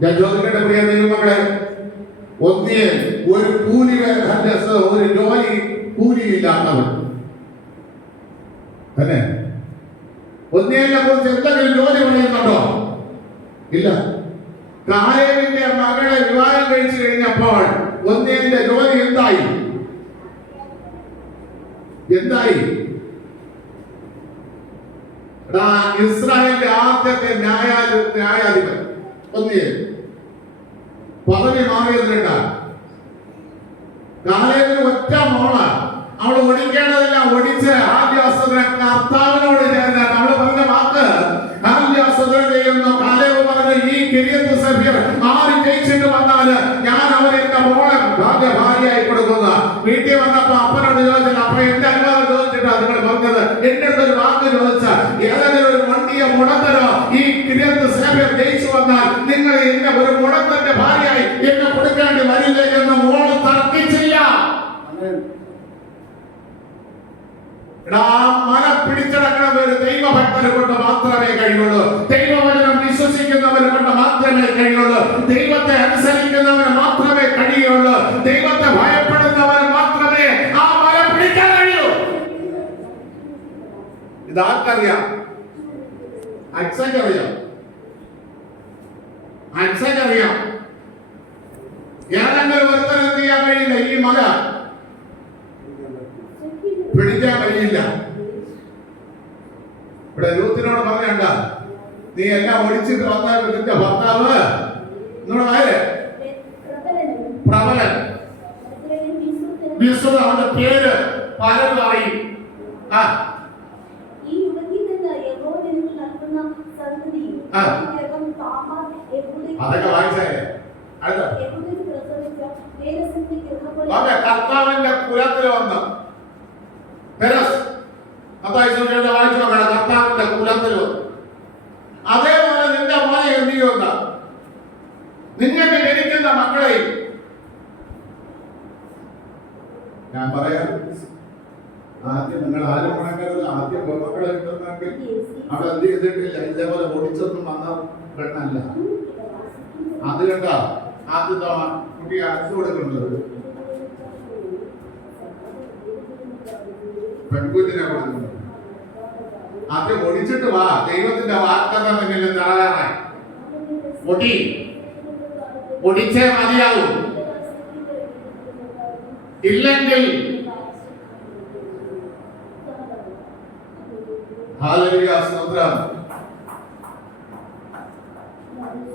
ഞാൻ ചോദിക്കട്ടെ പ്രിയ ദൈവമക്കളെ, ഒന്നിയെ ഒരു കൂലി ഒരു ജോലി കൂലിയില്ലാത്തവൻ തന്നെ ഒന്നിയെ കുറിച്ച് എന്തെങ്കിലും ജോലി പറയുന്നുണ്ടോ? ഇല്ല. കാലേബിന്റെ മകളെ വിവാഹം കഴിച്ചു കഴിഞ്ഞപ്പോൾ ഒന്നിന്റെ ജോലി എന്തായി? ഇസ്രായേലിന്റെ ആദ്യത്തെ ന്യായാധിപൻ ഒന്നിയെ പദവി മാറിയതിലുണ്ട. കാലേബിന് ഒറ്റ മോള, അവൾ ഒടിക്കേണ്ടതെല്ലാം ഒടിച്ച് ആദ്യാസനം കർത്താവിനോട് ചേർന്ന് അവള് പറഞ്ഞ വാക്ക് ആദ്യാസനം ചെയ്യുന്നു. കാലേബ് പറഞ്ഞ ഈ കിരിയത്ത് സഭ്യർ ആര് ജയിച്ചിട്ട് വന്നാല് ഞാൻ അവരെ എന്റെ മോളെ ഭാര്യയായി മല പിടിച്ചടക്കുന്നത് ഒരു ദൈവഭക്തരെ കൊണ്ട് മാത്രമേ കഴിയുള്ളൂ. ദൈവവചനം വിശ്വസിക്കുന്നവരെ കൊണ്ട് മാത്രമേ കഴിയുള്ളൂ. ദൈവത്തെ അനുസരിക്കുന്നവന് മാത്രമേ കഴിയുള്ളൂ. ദൈവത്തെ ഭയപ്പെടുന്നവന് മാത്രമേ ആ മല പിടിക്കാൻ കഴിയൂ. ഇതാർക്കറിയാം? അച്ഛനറിയാം. അച്ഛനറിയാം. ഏതെങ്കിലും ഒരുത്തൻ എന്ത് ചെയ്യാൻ കഴിയില്ല. ഈ മല പിടിക്കാൻ കഴിയില്ല. ഇവിടെ രൂത്തിനോട് പറഞ്ഞണ്ട, നീ എല്ലാം ഒഴിച്ചിട്ട് വന്നാൽ നിന്റെ ഭർത്താവ് നിങ്ങളുടെ ആര്? പ്രബലൻ. വിശുദ്ധ അവന്റെ പേര് പലരും അറിയും. അതൊക്കെ വായിച്ചേ. കർത്താവിന്റെ കുലത്തിൽ വന്ന് വായിച്ചു നോക്കണം. കർത്താവിന്റെ കുലത്തിൽ വന്ന് അതേപോലെ നിന്റെ മോനെ എന്ത് ചെയ്യുക? നിങ്ങൾക്ക് ജനിക്കുന്ന മക്കളെയും ഞാൻ പറയാം. ആദ്യം നിങ്ങൾ ആരും ഉണക്കരുത്. ആദ്യം മക്കളെ കിട്ടുന്നെങ്കിൽ അവിടെ എന്ത് ചെയ്തിട്ടില്ല. ഇതേപോലെ ഓടിച്ചൊന്നും വന്ന പെണ്ണല്ല. അത് കണ്ട ആദ്യത്തെ കുട്ടി അടച്ചു കൊടുക്കുന്നത് പെൺകുട്ടിനെ കൊടുക്കുന്നത്. ആദ്യം ഒടിച്ചിട്ട് വാ. ദൈവത്തിന്റെ വാഗ്ദത്തം മുന്നിൽ നിറവേറാൻ ഒടിച്ചേ മതിയാവും. ഇല്ലെങ്കിൽ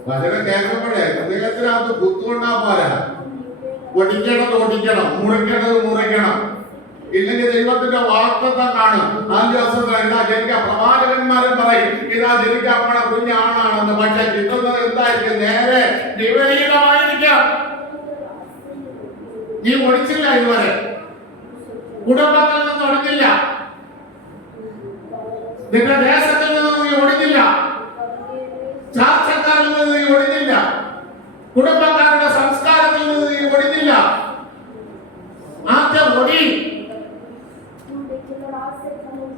വചനം കേൾക്കുമ്പോഴേ ഹൃദയത്തിനകത്ത് കുത്തുകൊണ്ടാ പോരാ. ഒടിക്കേണ്ടത് ഒടിക്കണം, മുറിക്കേണ്ടത് മുറിക്കണം. ഇല്ലെങ്കിൽ ദൈവത്തിന്റെ വാഗ്ദത്തം കാണും. പ്രവാചകന്മാരും പറയും ഇതാ ജനിക്കാൻ പോണ കുഞ്ഞാണാണെന്ന്. പക്ഷെ കിട്ടുന്നത് എന്തായിരിക്കും? നേരെ വിപരീതമായിരിക്കാം. നീ ഒടിച്ചില്ല. ഇതുവരെ കുടുംബത്തിൽ നിന്ന് ഒടിഞ്ഞില്ല. നിന്റെ ദേശത്തിൽ നിന്ന് നീ ഒടിഞ്ഞില്ല. ചാർച്ചക്കാരിൽ നിന്ന് നീ ഒടിഞ്ഞില്ല. കുടുംബക്കാരുടെ സംസ്കാരത്തിൽ നിന്ന് നീ ഒടിഞ്ഞില്ല. ആദ്യം ഒടി.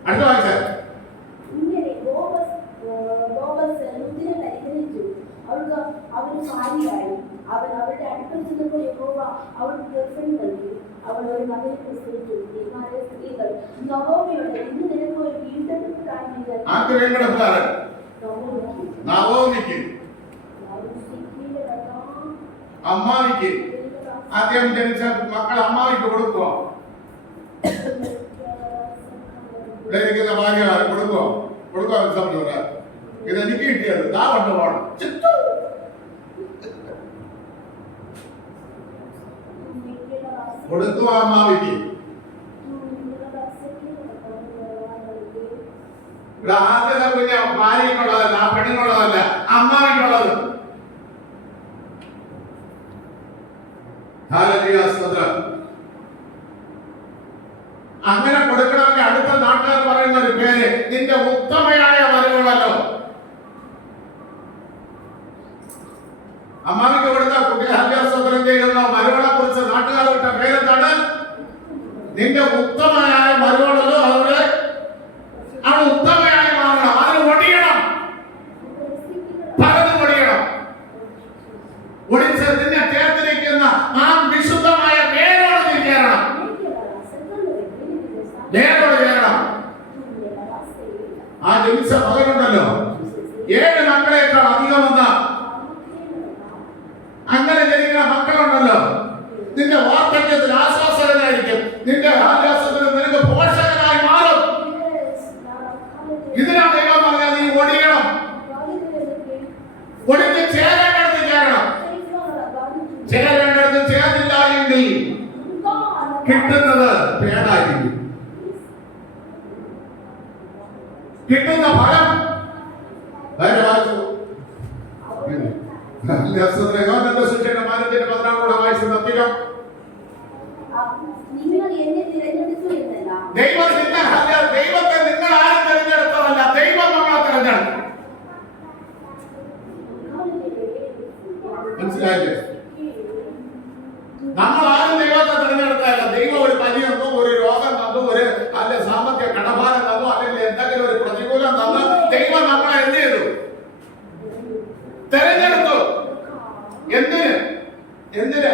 അടുത്ത വായിച്ച അവന് ഭാര്യയായി. അവൻ അവരുടെ അടുക്കൽ ചെന്നപ്പോൾ യഹോവ അവൾക്ക് ഗർഭിണി നൽകി. അവൾ ഒരു മകനെ പ്രസവിച്ചു. സ്ത്രീകൾ നവോമിയോട് ഇന്ന് നിനക്ക് ഒരു വീണ്ടെടുപ്പ് അമ്മാവിക്ക് ആദ്യം ജനിച്ച മക്കൾ അമ്മാവിക്ക് കൊടുക്കുവോ? ഭാര്യ കൊടുക്കുവോ? കൊടുക്കുവോ? ഇത് എനിക്ക് കിട്ടിയത് ദാ കൊണ്ടുപോകണം. കൊടുത്തു അമ്മാവിക്ക്. ഇവിടെ ആദ്യത്തെ കുഞ്ഞ് ഭാര്യയ്ക്കുള്ളതല്ല, ആ പെണ്ണിനുള്ളതല്ല, അമ്മാവിക്കുള്ളത്. അങ്ങനെ കൊടുക്കണമെങ്കിൽ അടുത്ത നാട്ടുകാർ പറയുന്ന ഒരു പേര് നിന്റെ ഉത്തമയായ വരവുകളല്ലോ. അമ്മാവിക്ക് കൊടുത്ത കുട്ടി ഹല്യാസ്തോത്രം ചെയ്യുന്ന മരുവളെ കുറിച്ച് നാട്ടുകാർ വിട്ട പേരെന്താണ്? നിന്റെ ഉത്തമയായ മരുവളല്ലോ. അവിടെ അവൾ ഉത്തമയായി മാറണം. അത് ഒടിയണം, പലതും ഒടിയണം. ഒടിച്ച് നിന്നെ ചേർത്തിരിക്കുന്ന ആ വിശുദ്ധമായ വേരോട് നീ ചേരണം. വേരോട് ചേരണം. ആ ജനിച്ച മകനുണ്ടല്ലോ, 7 മക്കളേക്കാൾ അധികമെന്ന അങ്ങനെ ജനിക്കുന്ന മക്കളുണ്ടല്ലോ, നിന്റെ വാർദ്ധക്യത്തിൽ ആശ്വാസകനായിരിക്കും. നിന്റെ ആശ്വാസത്തിന് നിനക്ക് പോഷകനായി മാറും. ഇതിനാ ദൈവം പറഞ്ഞാൽ നീ ഒടിയണം. ഒടിഞ്ഞ് ചേരേണ്ടടുത്ത് ചേരണം. ചേരേണ്ടടുത്ത് ചേർന്നില്ല എങ്കിൽ കിട്ടുന്നത് പേടായിരിക്കും. കിട്ടുന്ന ഫലം ദൈവത്തെ നിങ്ങൾ ആരും തിരഞ്ഞെടുത്തതല്ല, ദൈവം നമ്മളെ തിരഞ്ഞെടുത്തു. മനസ്സിലായില്ലേ? നമ്മൾ ആരും ദൈവത്തെ തിരഞ്ഞെടുത്തതല്ല. ദൈവം ഒരു പനി വന്നു, ഒരു രോഗം വന്നു, ഒരു അല്ലെ സാമ്പത്തിക കടം തെരഞ്ഞെടുത്തു. എന്തിന്? എന്തിന്?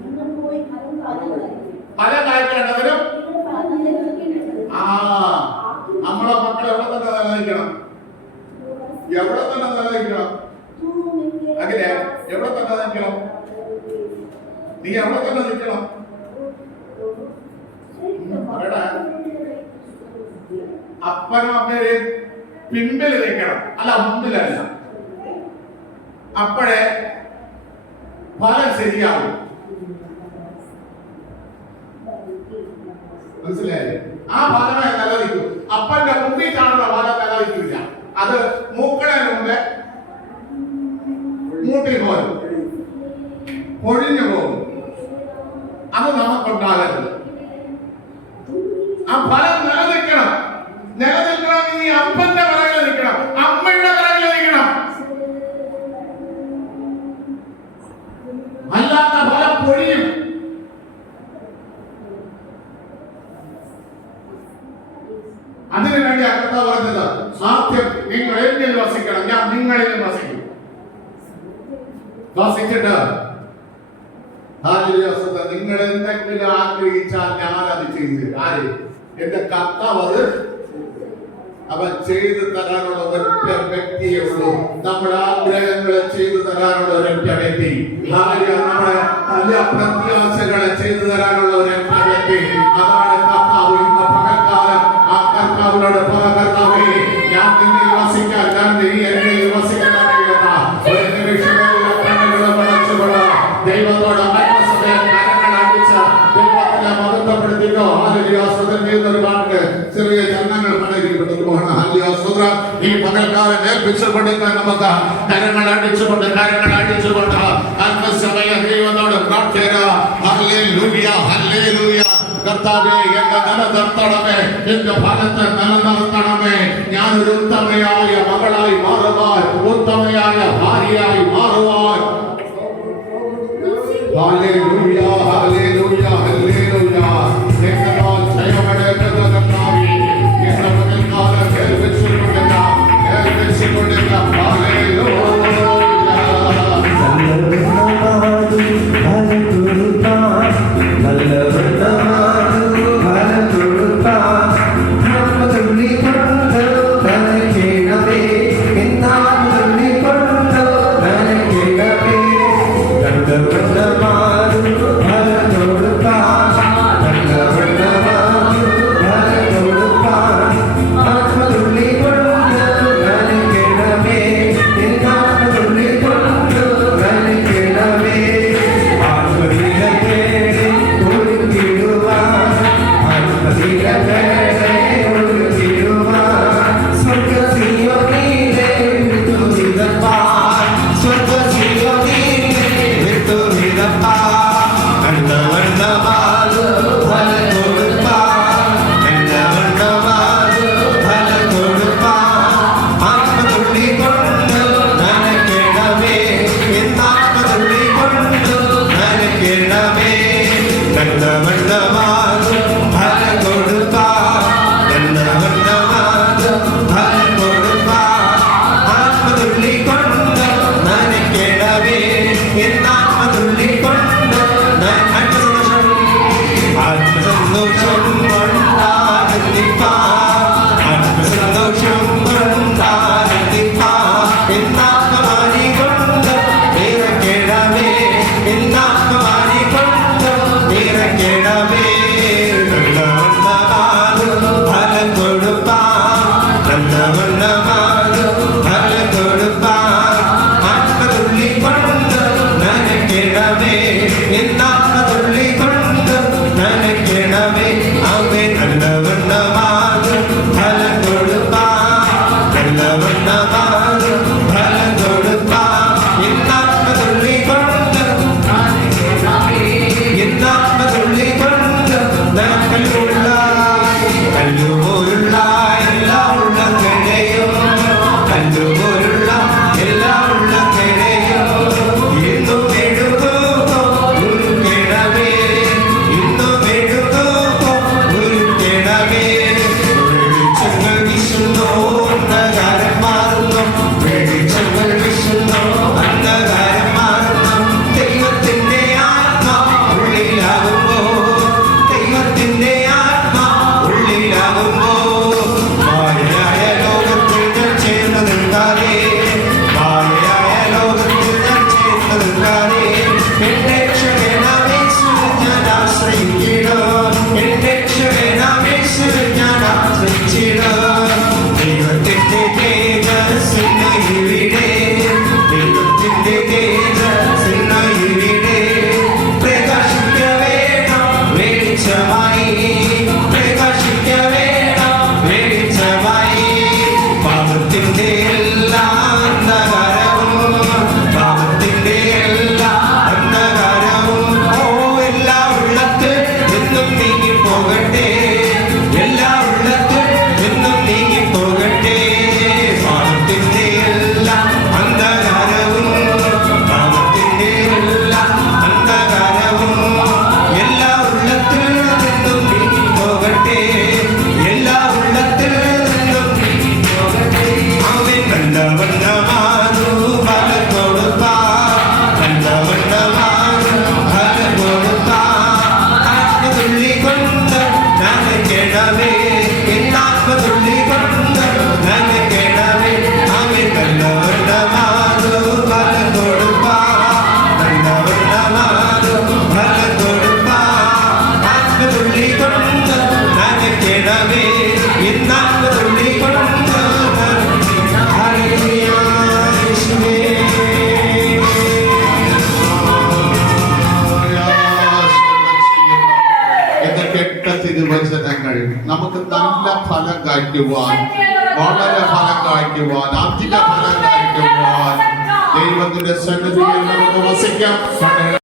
നിങ്ങൾ പോയി ഫലം കായ്ക്കേണ്ടതിനും. ആ, നമ്മളെ മക്കൾ എവിടെ തന്നെ നിലനിൽക്കണം? എവിടെ തന്നെ നിലനിൽക്കണം? അങ്ങനെ എവിടെ തന്നെ നിൽക്കണം? നീ എവിടെ തന്നെ നിൽക്കണം? അപ്പനും അമ്മയും പിമ്പിൽ നിൽക്കണം, അല്ല മുമ്പിലല്ല. അപ്പോഴേ ഫലം ശരിയാവും. മനസ്സിലായില്ലേ? ആ ഫലമേ നിലനിൽക്കൂ. അപ്പന്റെ മുമ്പിൽ കാണുന്ന ഫലം നിലനിൽക്കില്ല. അത് മൂക്കണ മുമ്പേ മൂട്ടി പോലും പൊഴിഞ്ഞു പോകും. അത് നമുക്കുണ്ടാകരുത്. ആ ഫലം നിലനിൽക്കണം. നിലനിൽക്കണമെങ്കിൽ ഈ അപ്പന്റെ പിറകിൽ നിൽക്കണം, അമ്മയുടെ പിറകിൽ നിൽക്കണം. അല്ലാത്ത ഫലം പൊഴിയും. അതിനുവേണ്ടി കർത്താവ് പറഞ്ഞത്, ആദ്യം നിങ്ങൾ എന്നിൽ വസിക്കണം, ഞാൻ നിങ്ങളിൽ വസിക്കും. വസിച്ചിട്ട് നിങ്ങൾ എന്തെങ്കിലും ആഗ്രഹിച്ചാൽ ഞാൻ അത് ചെയ്തു. ആര്? എന്റെ കർത്താവ് അത് അവൻ ചെയ്തു തരാനുള്ള ഒരൊറ്റ വ്യക്തിയേ ഉള്ളൂ. നമ്മുടെ ആഗ്രഹങ്ങളെ ചെയ്തു തരാനുള്ള ഒരൊറ്റ വ്യക്തി, നമ്മുടെ പ്രത്യാശകളെ ചെയ്തു തരാനുള്ള ഒരൊറ്റ വ്യക്തി, അതാണ് കർത്താവ്. ഇന്ന് പകൽക്കാലം ആ കർത്താവിനോട് പറ, കർത്താവേ, ഞാൻ നിന്നിൽ വസിക്കാൻ, ഞാൻ നീ എന്നിൽ വസിക്കണമെന്ന് ഒരു നിമിഷമെല്ലാം കണ്ണുകളും അടച്ചുകൊണ്ട് ദൈവത്തോട് ദൈവത്തിനെ മഹത്വപ്പെടുത്തിക്കോ. ഒരു പാട്ട് ചെറിയ ചലനങ്ങൾ ഈ പകൽക്കാലം ഏൽപ്പിച്ചുകൊണ്ട് നമുക്ക് കരങ്ങൾ അടിച്ചുകൊണ്ട് അല്പസമയ ദൈവത്തോട് പ്രാർത്ഥിക്കുക. Hallelujah, hallelujah. കർത്താവേ, എന്നെ നിലനിർത്തണമേ, എന്റെ ഫലത്തെ നിലനിർത്തണമേ. ഞാനൊരു ഉത്തമയായ മകളായി മാറുവാൻ, ഉത്തമയായ ഭാര്യയായി മാറുവാൻ. Hallelujah, hallelujah, hallelujah. എന്നാൽ ജയമെടുക്കുന്ന കർത്താവേ, എന്റെ പകൽക്കാലം ഏൽപ്പിച്ചുകൊണ്ടില്ല. എന്ന് കേട്ട തിരുവചനങ്ങൾ നമുക്ക് നല്ല ഫലം കായ്ക്കുവാൻ, വളരെ ഫലം കായ്ക്കുവാൻ, അധിക ഫലം കായ്ക്കുവാൻ ദൈവത്തിന്റെ സന്നിധിയിൽ നമുക്ക് വസിക്കാം.